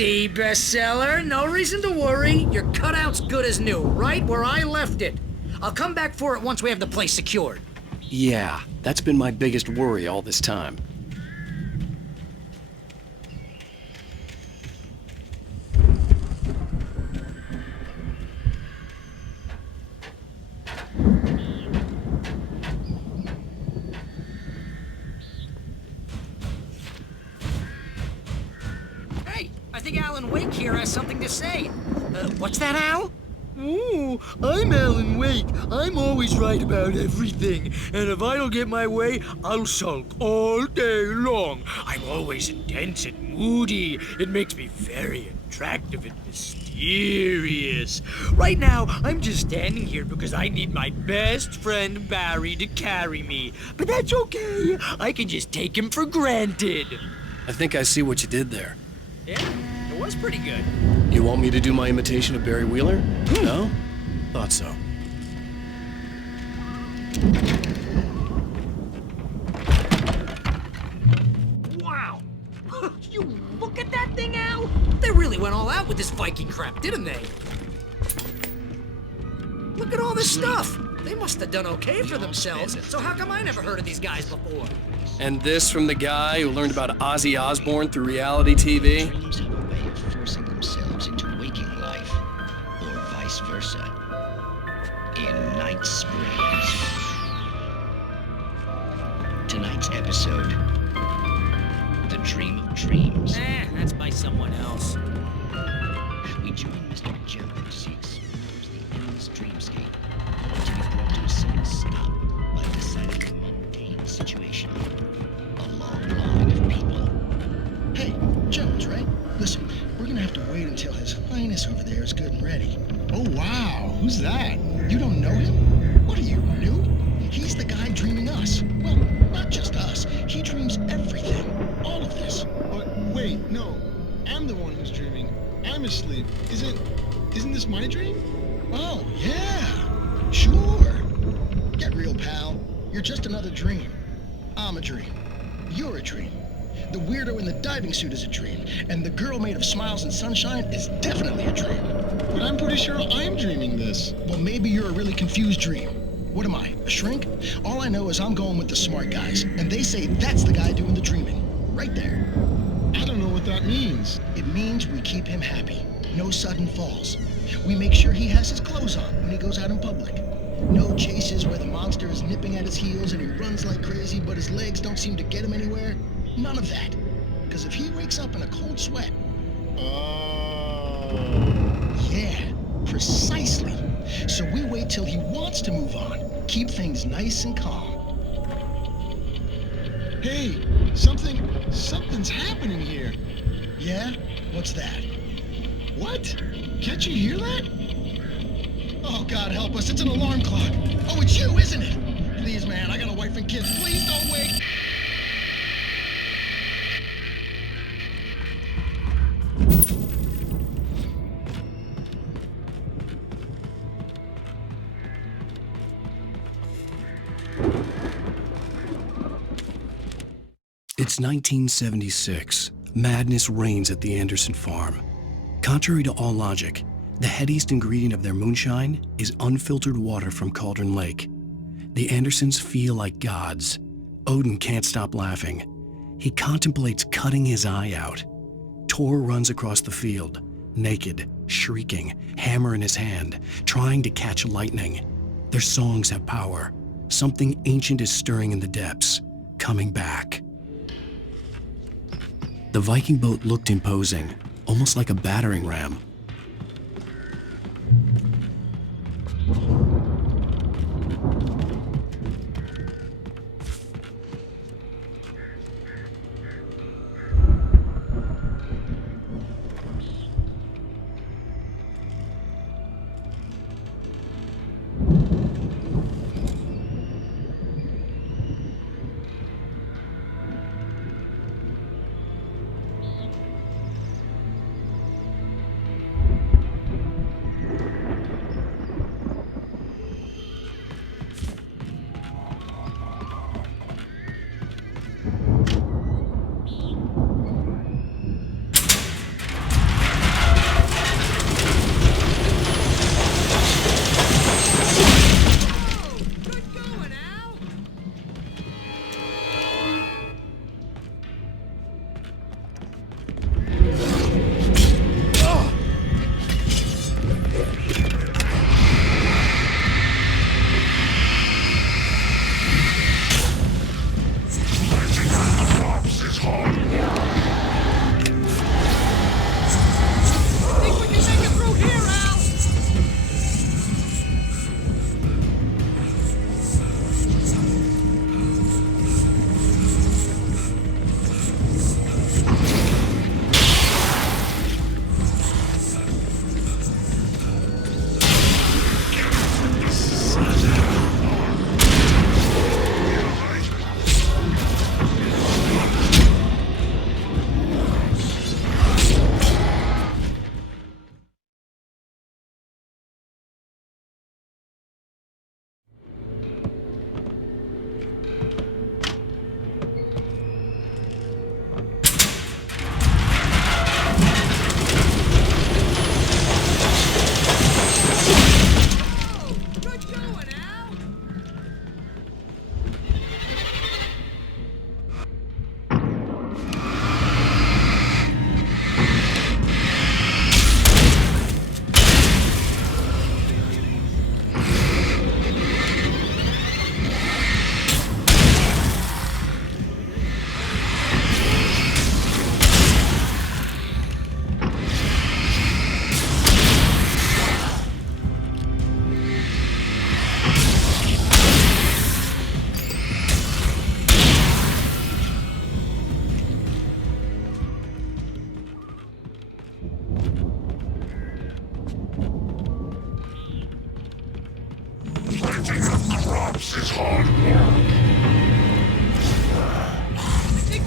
See, bestseller, no reason to worry. Your cutout's good as new, right where I left it. I'll come back for it once we have the place secured. Yeah, that's been my biggest worry all this time. Hey, I think Alan Wake here has something to say. What's that, Al? Ooh, I'm Alan Wake. I'm always right about everything. And if I don't get my way, I'll sulk all day long. I'm always intense and moody. It makes me very attractive and mysterious. Right now, I'm just standing here because I need my best friend Barry to carry me. But that's okay. I can just take him for granted. I think I see what you did there. Yeah, it was pretty good. You want me to do my imitation of Barry Wheeler? No? Thought so. Wow! You look at that thing, Al! They really went all out with this Viking crap, didn't they? Look at all this stuff! They must have done okay for themselves, so how come I never heard of these guys before? And this from the guy who learned about Ozzy Osbourne through reality TV? Dreams have a way of forcing themselves into waking life, or vice versa. In Night Springs. Tonight's episode, The Dream of Dreams. That's by someone else. We join Mr. Jim who seeks the endless dreamscape to be brought to a sudden stop by a decidedly mundane situation. A long line of people. Hey, Jones, right? Listen, we're gonna have to wait until His Highness over there is good and ready. Oh, wow. Who's that? You don't know him? What are you, new? He's the guy dreaming us. Well, not just us. He dreams everything. All of this. But wait, no. I'm the one who's dreaming. I'm asleep. Isn't this my dream? Oh, yeah. Sure. Get real, pal. You're just another dream. I'm a dream. You're a dream. The weirdo in the diving suit is a dream. And the girl made of smiles and sunshine is definitely a dream. But I'm pretty sure I'm dreaming this. Well, maybe you're a really confused dream. What am I, a shrink? All I know is I'm going with the smart guys. And they say that's the guy doing the dreaming. Right there. I don't know what that means. It means we keep him happy. No sudden falls. We make sure he has his clothes on when he goes out in public. No chases where the monster is nipping at his heels and he runs like crazy, but his legs don't seem to get him anywhere. None of that. Because if he wakes up in a cold sweat... Yeah, precisely. So we wait till he wants to move on. Keep things nice and calm. Hey, something's happening here. Yeah? What's that? What? Can't you hear that? Oh, God help us, it's an alarm clock. Oh, it's you, isn't it? Please, man, I got a wife and kids. Please don't wake. It's 1976. Madness reigns at the Anderson farm. Contrary to all logic, the headiest ingredient of their moonshine is unfiltered water from Cauldron Lake. The Andersons feel like gods. Odin can't stop laughing. He contemplates cutting his eye out. Tor runs across the field, naked, shrieking, hammer in his hand, trying to catch lightning. Their songs have power. Something ancient is stirring in the depths, coming back. The Viking boat looked imposing, almost like a battering ram.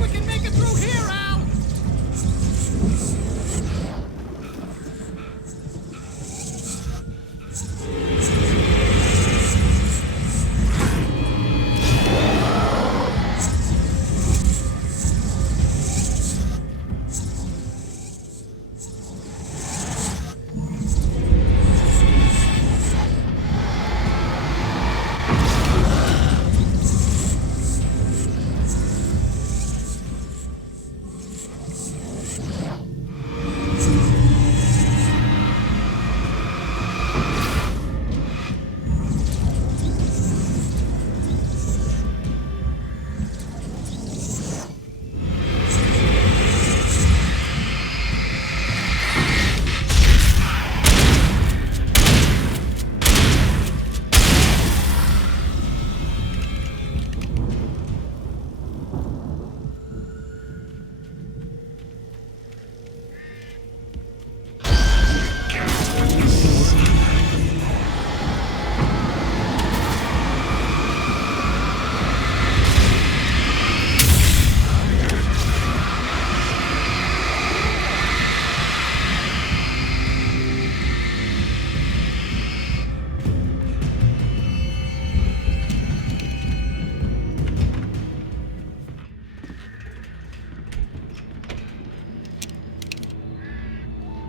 we can make it through here, Al!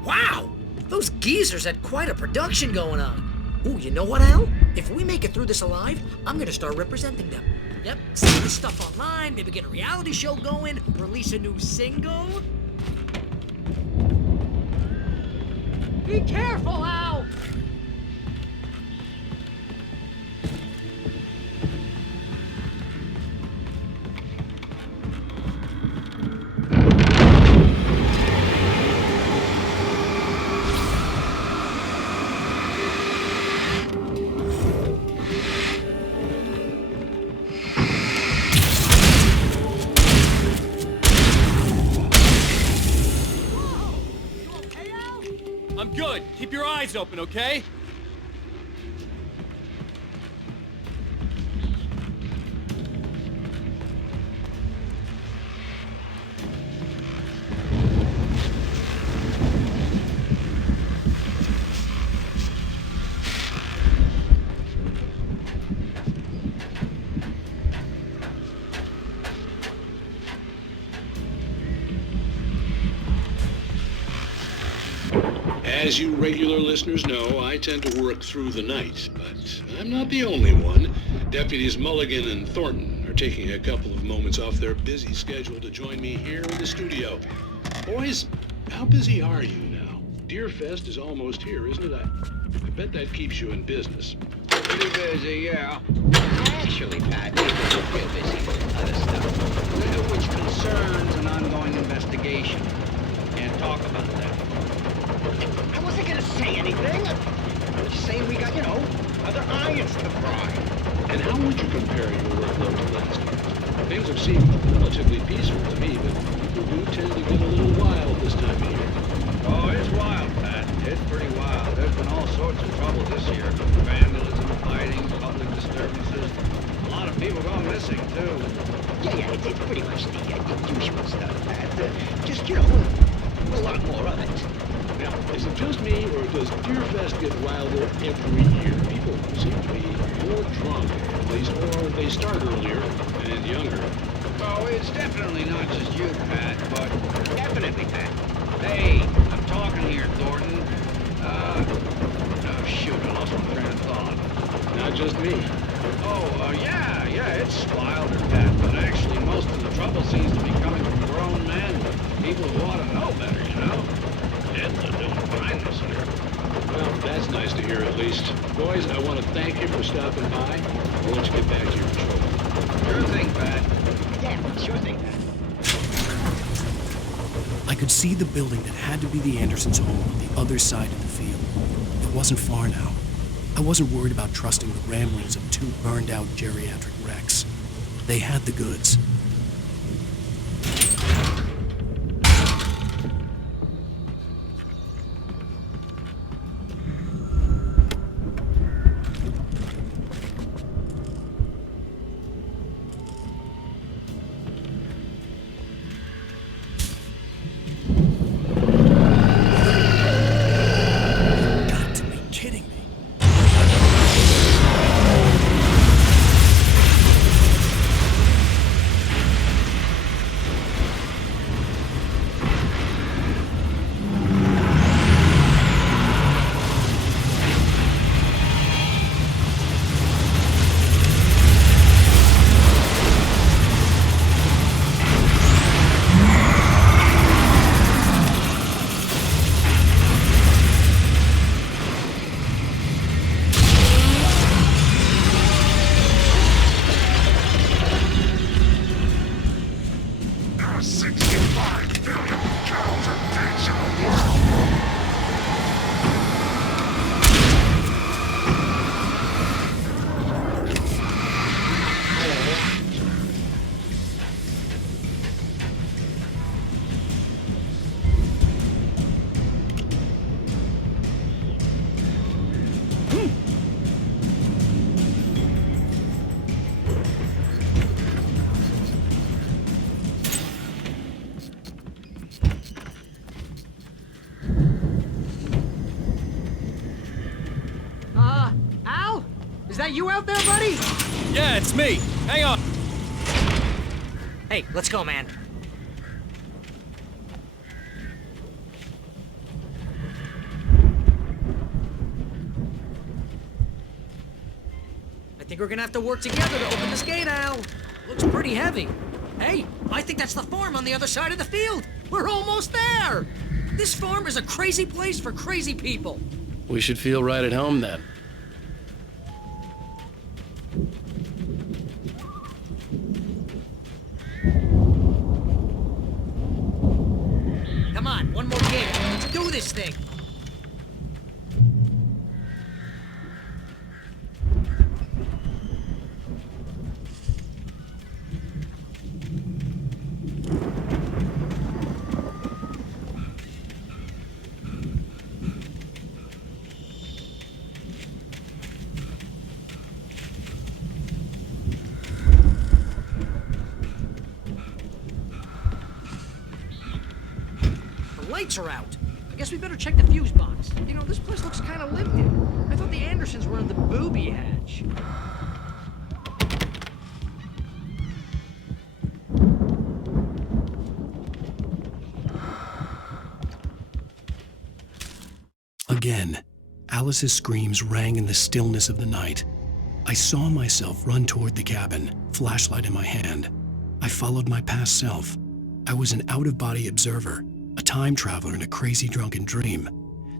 Wow! Those geezers had quite a production going on. Ooh, you know what, Al? If we make it through this alive, I'm gonna start representing them. Yep, sell this stuff online, maybe get a reality show going, release a new single. Be careful, Al! I'm good. Keep your eyes open, okay? As you regular listeners know, I tend to work through the night, but I'm not the only one. Deputies Mulligan and Thornton are taking a couple of moments off their busy schedule to join me here in the studio. Boys, how busy are you now? Deerfest is almost here, isn't it? I bet that keeps you in business. Pretty busy, yeah. Actually, Pat, we've been real busy with other stuff, which concerns an ongoing investigation. Can't talk about that. I wasn't gonna say anything. I was just saying we got, other irons to fry. And how would you compare your workload to last year? Things have seemed relatively peaceful to me, but people do tend to get a little wild this time of year. Oh, it's wild, Pat. It's pretty wild. There's been all sorts of trouble this year. Vandalism, fighting, public disturbances. A lot of people gone missing, too. Yeah, it's pretty much the usual stuff, Pat. Just, a lot more of it. Now, is it just me, or does Deerfest get wilder every year? People seem to be more drunk, at least, or they start earlier and younger. Oh, it's definitely not just you, Pat, but definitely, Pat. Hey, I'm talking here, Thornton. Oh, shoot, I lost my train of thought. Not just me. Yeah, it's wilder, Pat, but actually most of the trouble seems to be coming from grown men, people who ought to know better, Kids are doing fine this year. Well, that's nice to hear at least. Boys, I want to thank you for stopping by. I'll let you get back to your patrol. Sure thing, Pat. Yeah, sure thing, Pat. I could see the building that had to be the Andersons' home on the other side of the field. It wasn't far now. I wasn't worried about trusting the ramblings of two burned-out geriatric wrecks. They had the goods. that you out there, buddy? Yeah, it's me. Hang on. Hey, let's go, man. I think we're gonna have to work together to open this gate, Al. Looks pretty heavy. Hey, I think that's the farm on the other side of the field. We're almost there. This farm is a crazy place for crazy people. We should feel right at home then. Come on, one more gate. Let's do this thing. Lights are out. I guess we better check the fuse box. You know, this place looks kind of lived in. I thought the Andersons were in the booby hatch. Again, Alice's screams rang in the stillness of the night. I saw myself run toward the cabin, flashlight in my hand. I followed my past self. I was an out-of-body observer, a time traveler in a crazy drunken dream.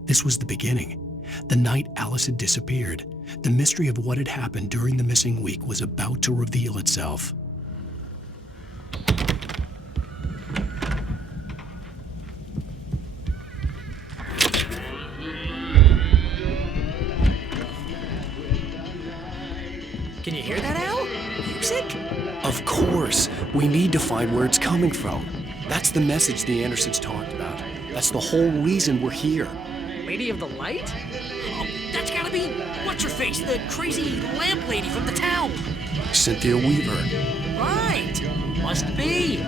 This was the beginning. The night Alice had disappeared. The mystery of what had happened during the missing week was about to reveal itself. Can you hear that, Al? Music? Of course. We need to find where it's coming from. That's the message the Andersons talked about. That's the whole reason we're here. Lady of the Light? Oh, that's gotta be what's-her-face, the crazy lamp lady from the town. Cynthia Weaver. Right. Must be.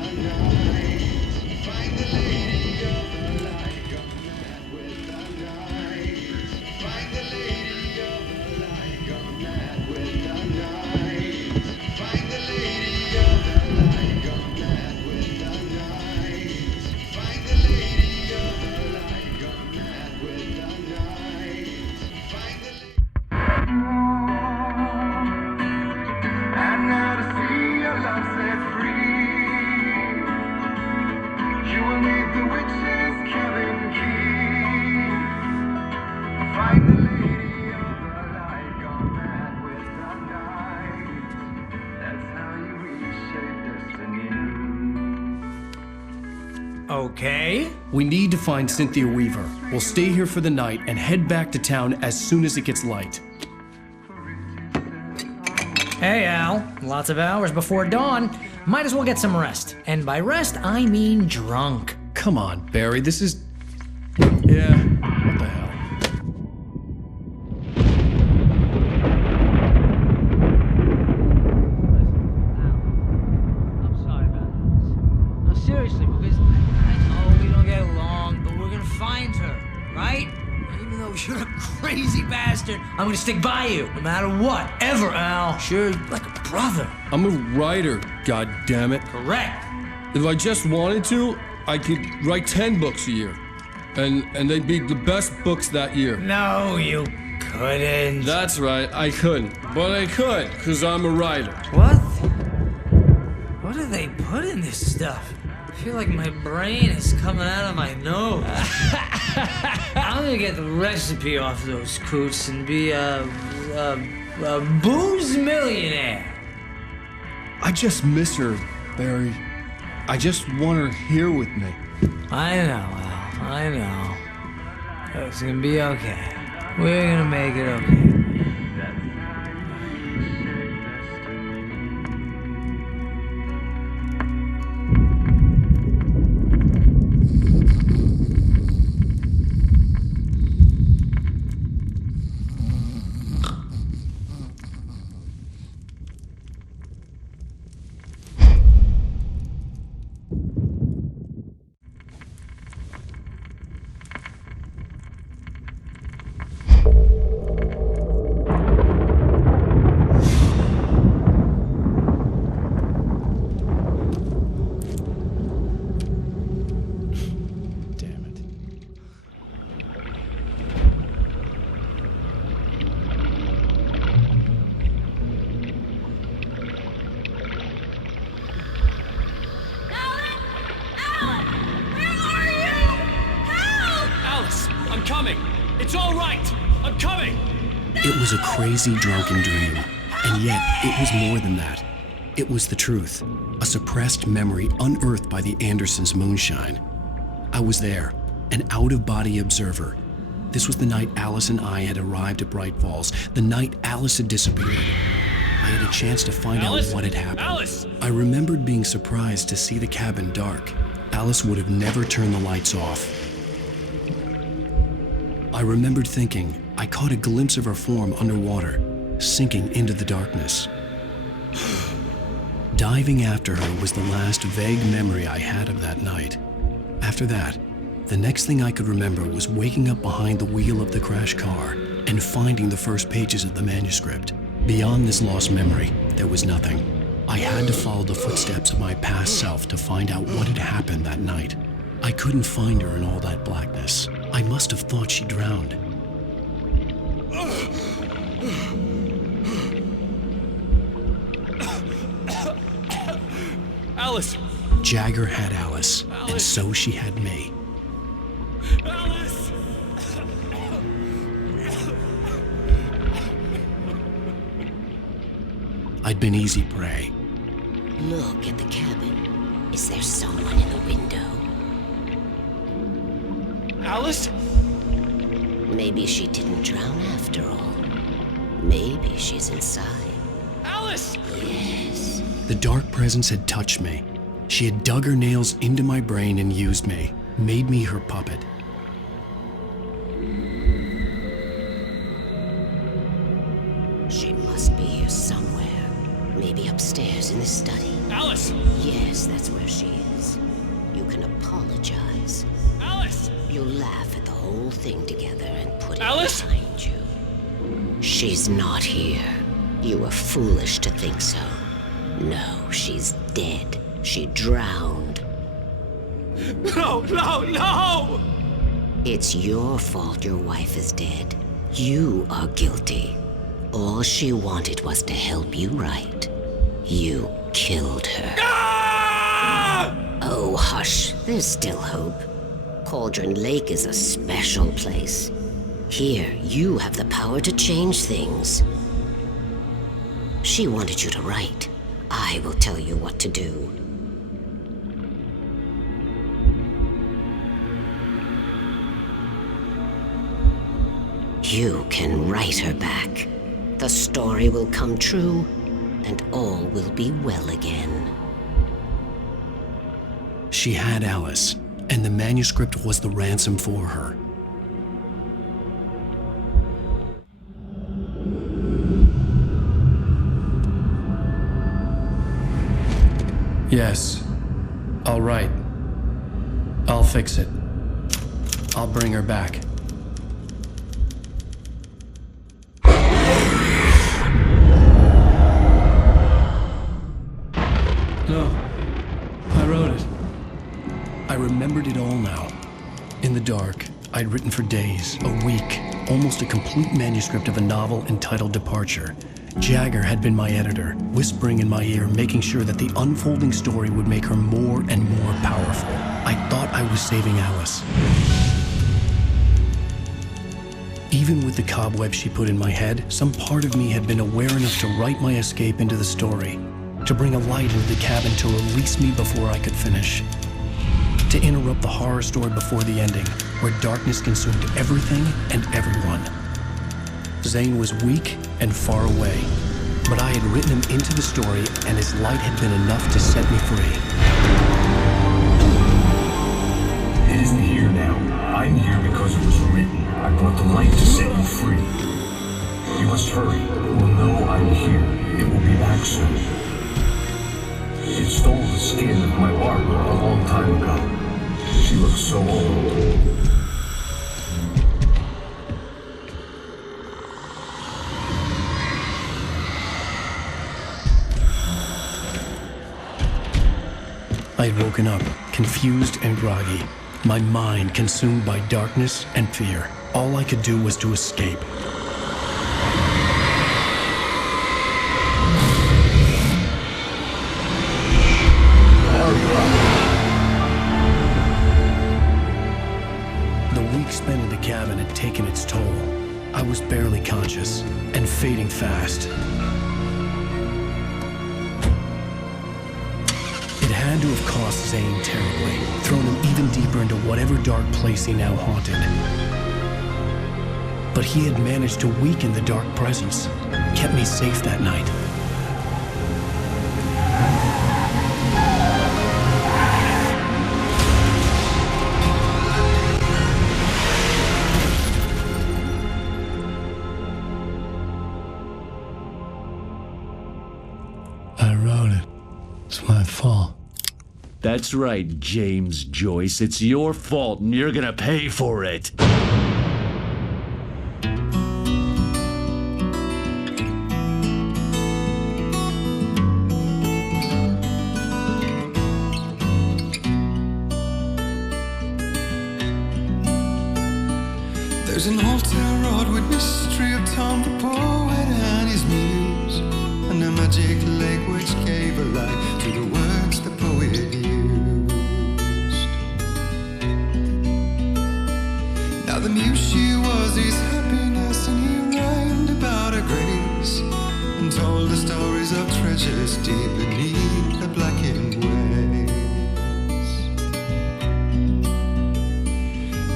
Okay. We need to find Cynthia Weaver. We'll stay here for the night and head back to town as soon as it gets light. Hey, Al. Lots of hours before dawn. Might as well get some rest. And by rest, I mean drunk. Come on, Barry, this is... Yeah, what the hell? Seriously, because I know we don't get along, but we're gonna find her, right? Even though you're a crazy bastard, I'm gonna stick by you, no matter what, ever, Al. Sure, like a brother. I'm a writer, goddammit. Correct. If I just wanted to, I could write 10 books a year. And they'd be the best books that year. No, you couldn't. That's right, I couldn't. But I could, because I'm a writer. What? What do they put in this stuff? I feel like my brain is coming out of my nose. I'm gonna get the recipe off those coots and be a booze millionaire. I just miss her, Barry. I just want her here with me. I know, Al. I know. It's gonna be okay. We're gonna make it okay. coming. It's all right. I'm coming. It was a crazy, drunken dream, and yet it was more than that. It was the truth, a suppressed memory unearthed by the Andersons' moonshine. I was there, an out-of-body observer. This was the night Alice and I had arrived at Bright Falls, the night Alice had disappeared. I had a chance to find out what had happened. Alice! I remembered being surprised to see the cabin dark. Alice would have never turned the lights off. I remembered thinking I caught a glimpse of her form underwater, sinking into the darkness. Diving after her was the last vague memory I had of that night. After that, the next thing I could remember was waking up behind the wheel of the crashed car and finding the first pages of the manuscript. Beyond this lost memory, there was nothing. I had to follow the footsteps of my past self to find out what had happened that night. I couldn't find her in all that blackness. I must have thought she drowned. Alice! Jagger had Alice, and so she had me. Alice! I'd been easy prey. Look at the cabin. Is there someone in the window? Alice? Maybe she didn't drown after all. Maybe she's inside. Alice! Yes. The dark presence had touched me. She had dug her nails into my brain and used me, made me her puppet. She must be here somewhere. Maybe upstairs in the study. Alice! Yes, that's where she is. You can apologize. Alice! You'll laugh at the whole thing together and put it Alice? behind you. She's not here. You were foolish to think so. No, she's dead. She drowned. No, no, no! It's your fault your wife is dead. You are guilty. All she wanted was to help you right. You killed her. Ah! Oh, hush. There's still hope. Cauldron Lake is a special place. Here, you have the power to change things. She wanted you to write. I will tell you what to do. You can write her back. The story will come true, and all will be well again. She had Alice, and the manuscript was the ransom for her. Yes. I'll write. I'll fix it. I'll bring her back. No. I wrote it. I remembered it all now. In the dark, I'd written for days, a week, almost a complete manuscript of a novel entitled Departure. Jagger had been my editor, whispering in my ear, making sure that the unfolding story would make her more and more powerful. I thought I was saving Alice. Even with the cobweb she put in my head, some part of me had been aware enough to write my escape into the story, to bring a light into the cabin to release me before I could finish, to interrupt the horror story before the ending, where darkness consumed everything and everyone. Zane was weak and far away, but I had written him into the story, and his light had been enough to set me free. It isn't here now. I'm here because it was written. I brought the light to set you free. You must hurry. It will know I'm here. It will be back soon. It stole the skin of my Barbara a long time ago. She looks so old. I had woken up, confused and groggy, my mind consumed by darkness and fear. All I could do was to escape. The week spent in the cabin had was barely conscious and fading fast. It had to have cost Zane terribly, thrown him even deeper into whatever dark place he now haunted. But he had managed to weaken the dark presence, kept me safe that night. I wrote it. It's my fault. That's right, James Joyce. It's your fault, and you're gonna pay for it. There's an old town road with mystery of Tom the poet and his muse, and a magic lake which gave a life to the words the poet used. Now the muse she was his happiness, and he rhymed about her grace, and told the stories of treasures deep beneath the blackened waves.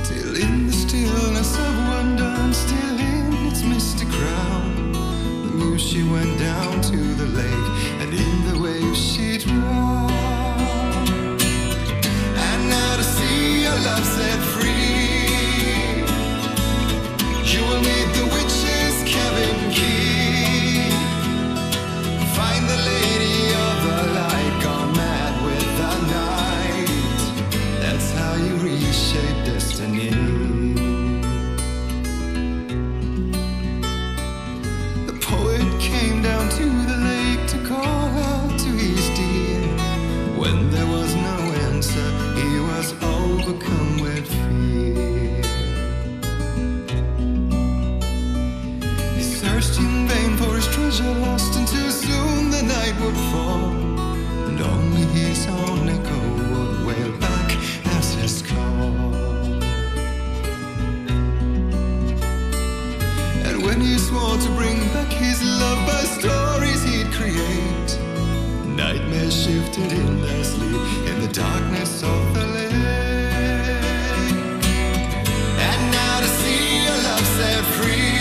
Till in the stillness of wonder, and still in its misty crown, the muse she went down to the lake, and in the waves she drowned. And now to see your love set free, you will need the witch's cabin key. Find the lady of the light, gone mad with the night. That's how you reshape destiny. The poet came down to the lake to call out to his dear. When there was no answer, he was overcome with fear. He searched in vain for his treasure lost, and too soon the night would fall, and only his own echo would wail back as his call. And when he swore to bring back his love by stories he'd create, nightmares shifted in their sleep in the darkness of the lake. And now to see your love set free,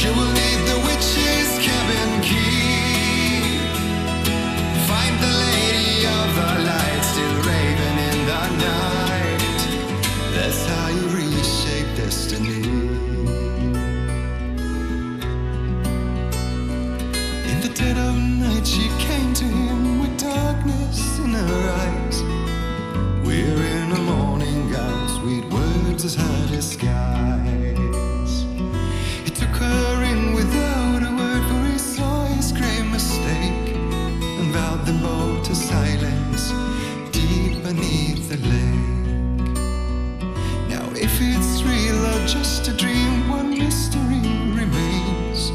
you will need the witch's cabin key. Find the lady of the light, still raving in the night. That's how you reshape destiny. In the dead of night she came to him with darkness in her eyes. We're in a morning gown, sweet words as her disguise. He took her in without a word, for he saw his grave mistake, and vowed them both to silence deep beneath the lake. Now if it's real or just a dream, one mystery remains,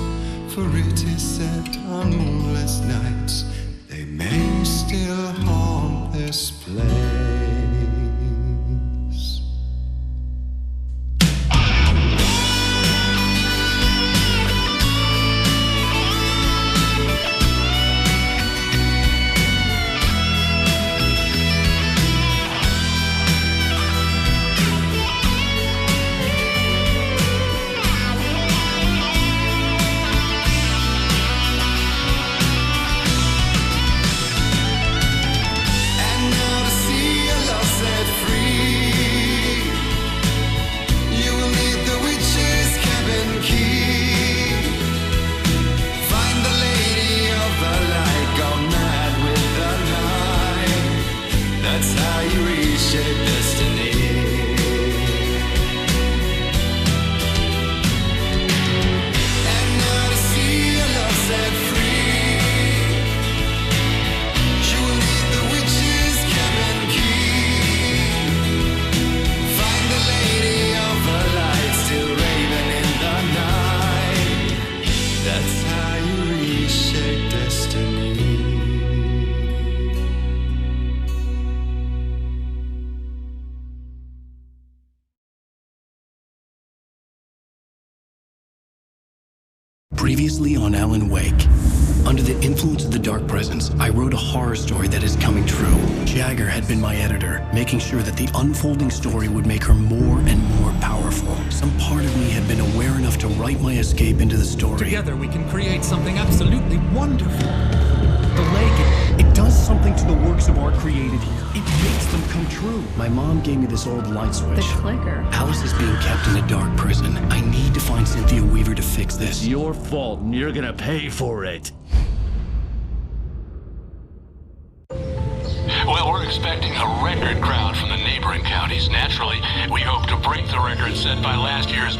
for it is said on moonless nights they may still haunt this place. Previously on Alan Wake. Under the influence of the Dark Presence, I wrote a horror story that is coming true. Jagger had been my editor, making sure that the unfolding story would make her more and more powerful. Some part of me had been aware enough to write my escape into the story. Together we can create something absolutely wonderful. The lake, it does something to the works of art created here. It makes them come true. My mom gave me this old light switch. The clicker. Alice is being kept in a dark prison. I need to find Cynthia Weaver to fix this. It's your fault, and you're gonna pay for it. Well, we're expecting a record crowd from the neighboring counties. Naturally, we hope to break the record set by last year's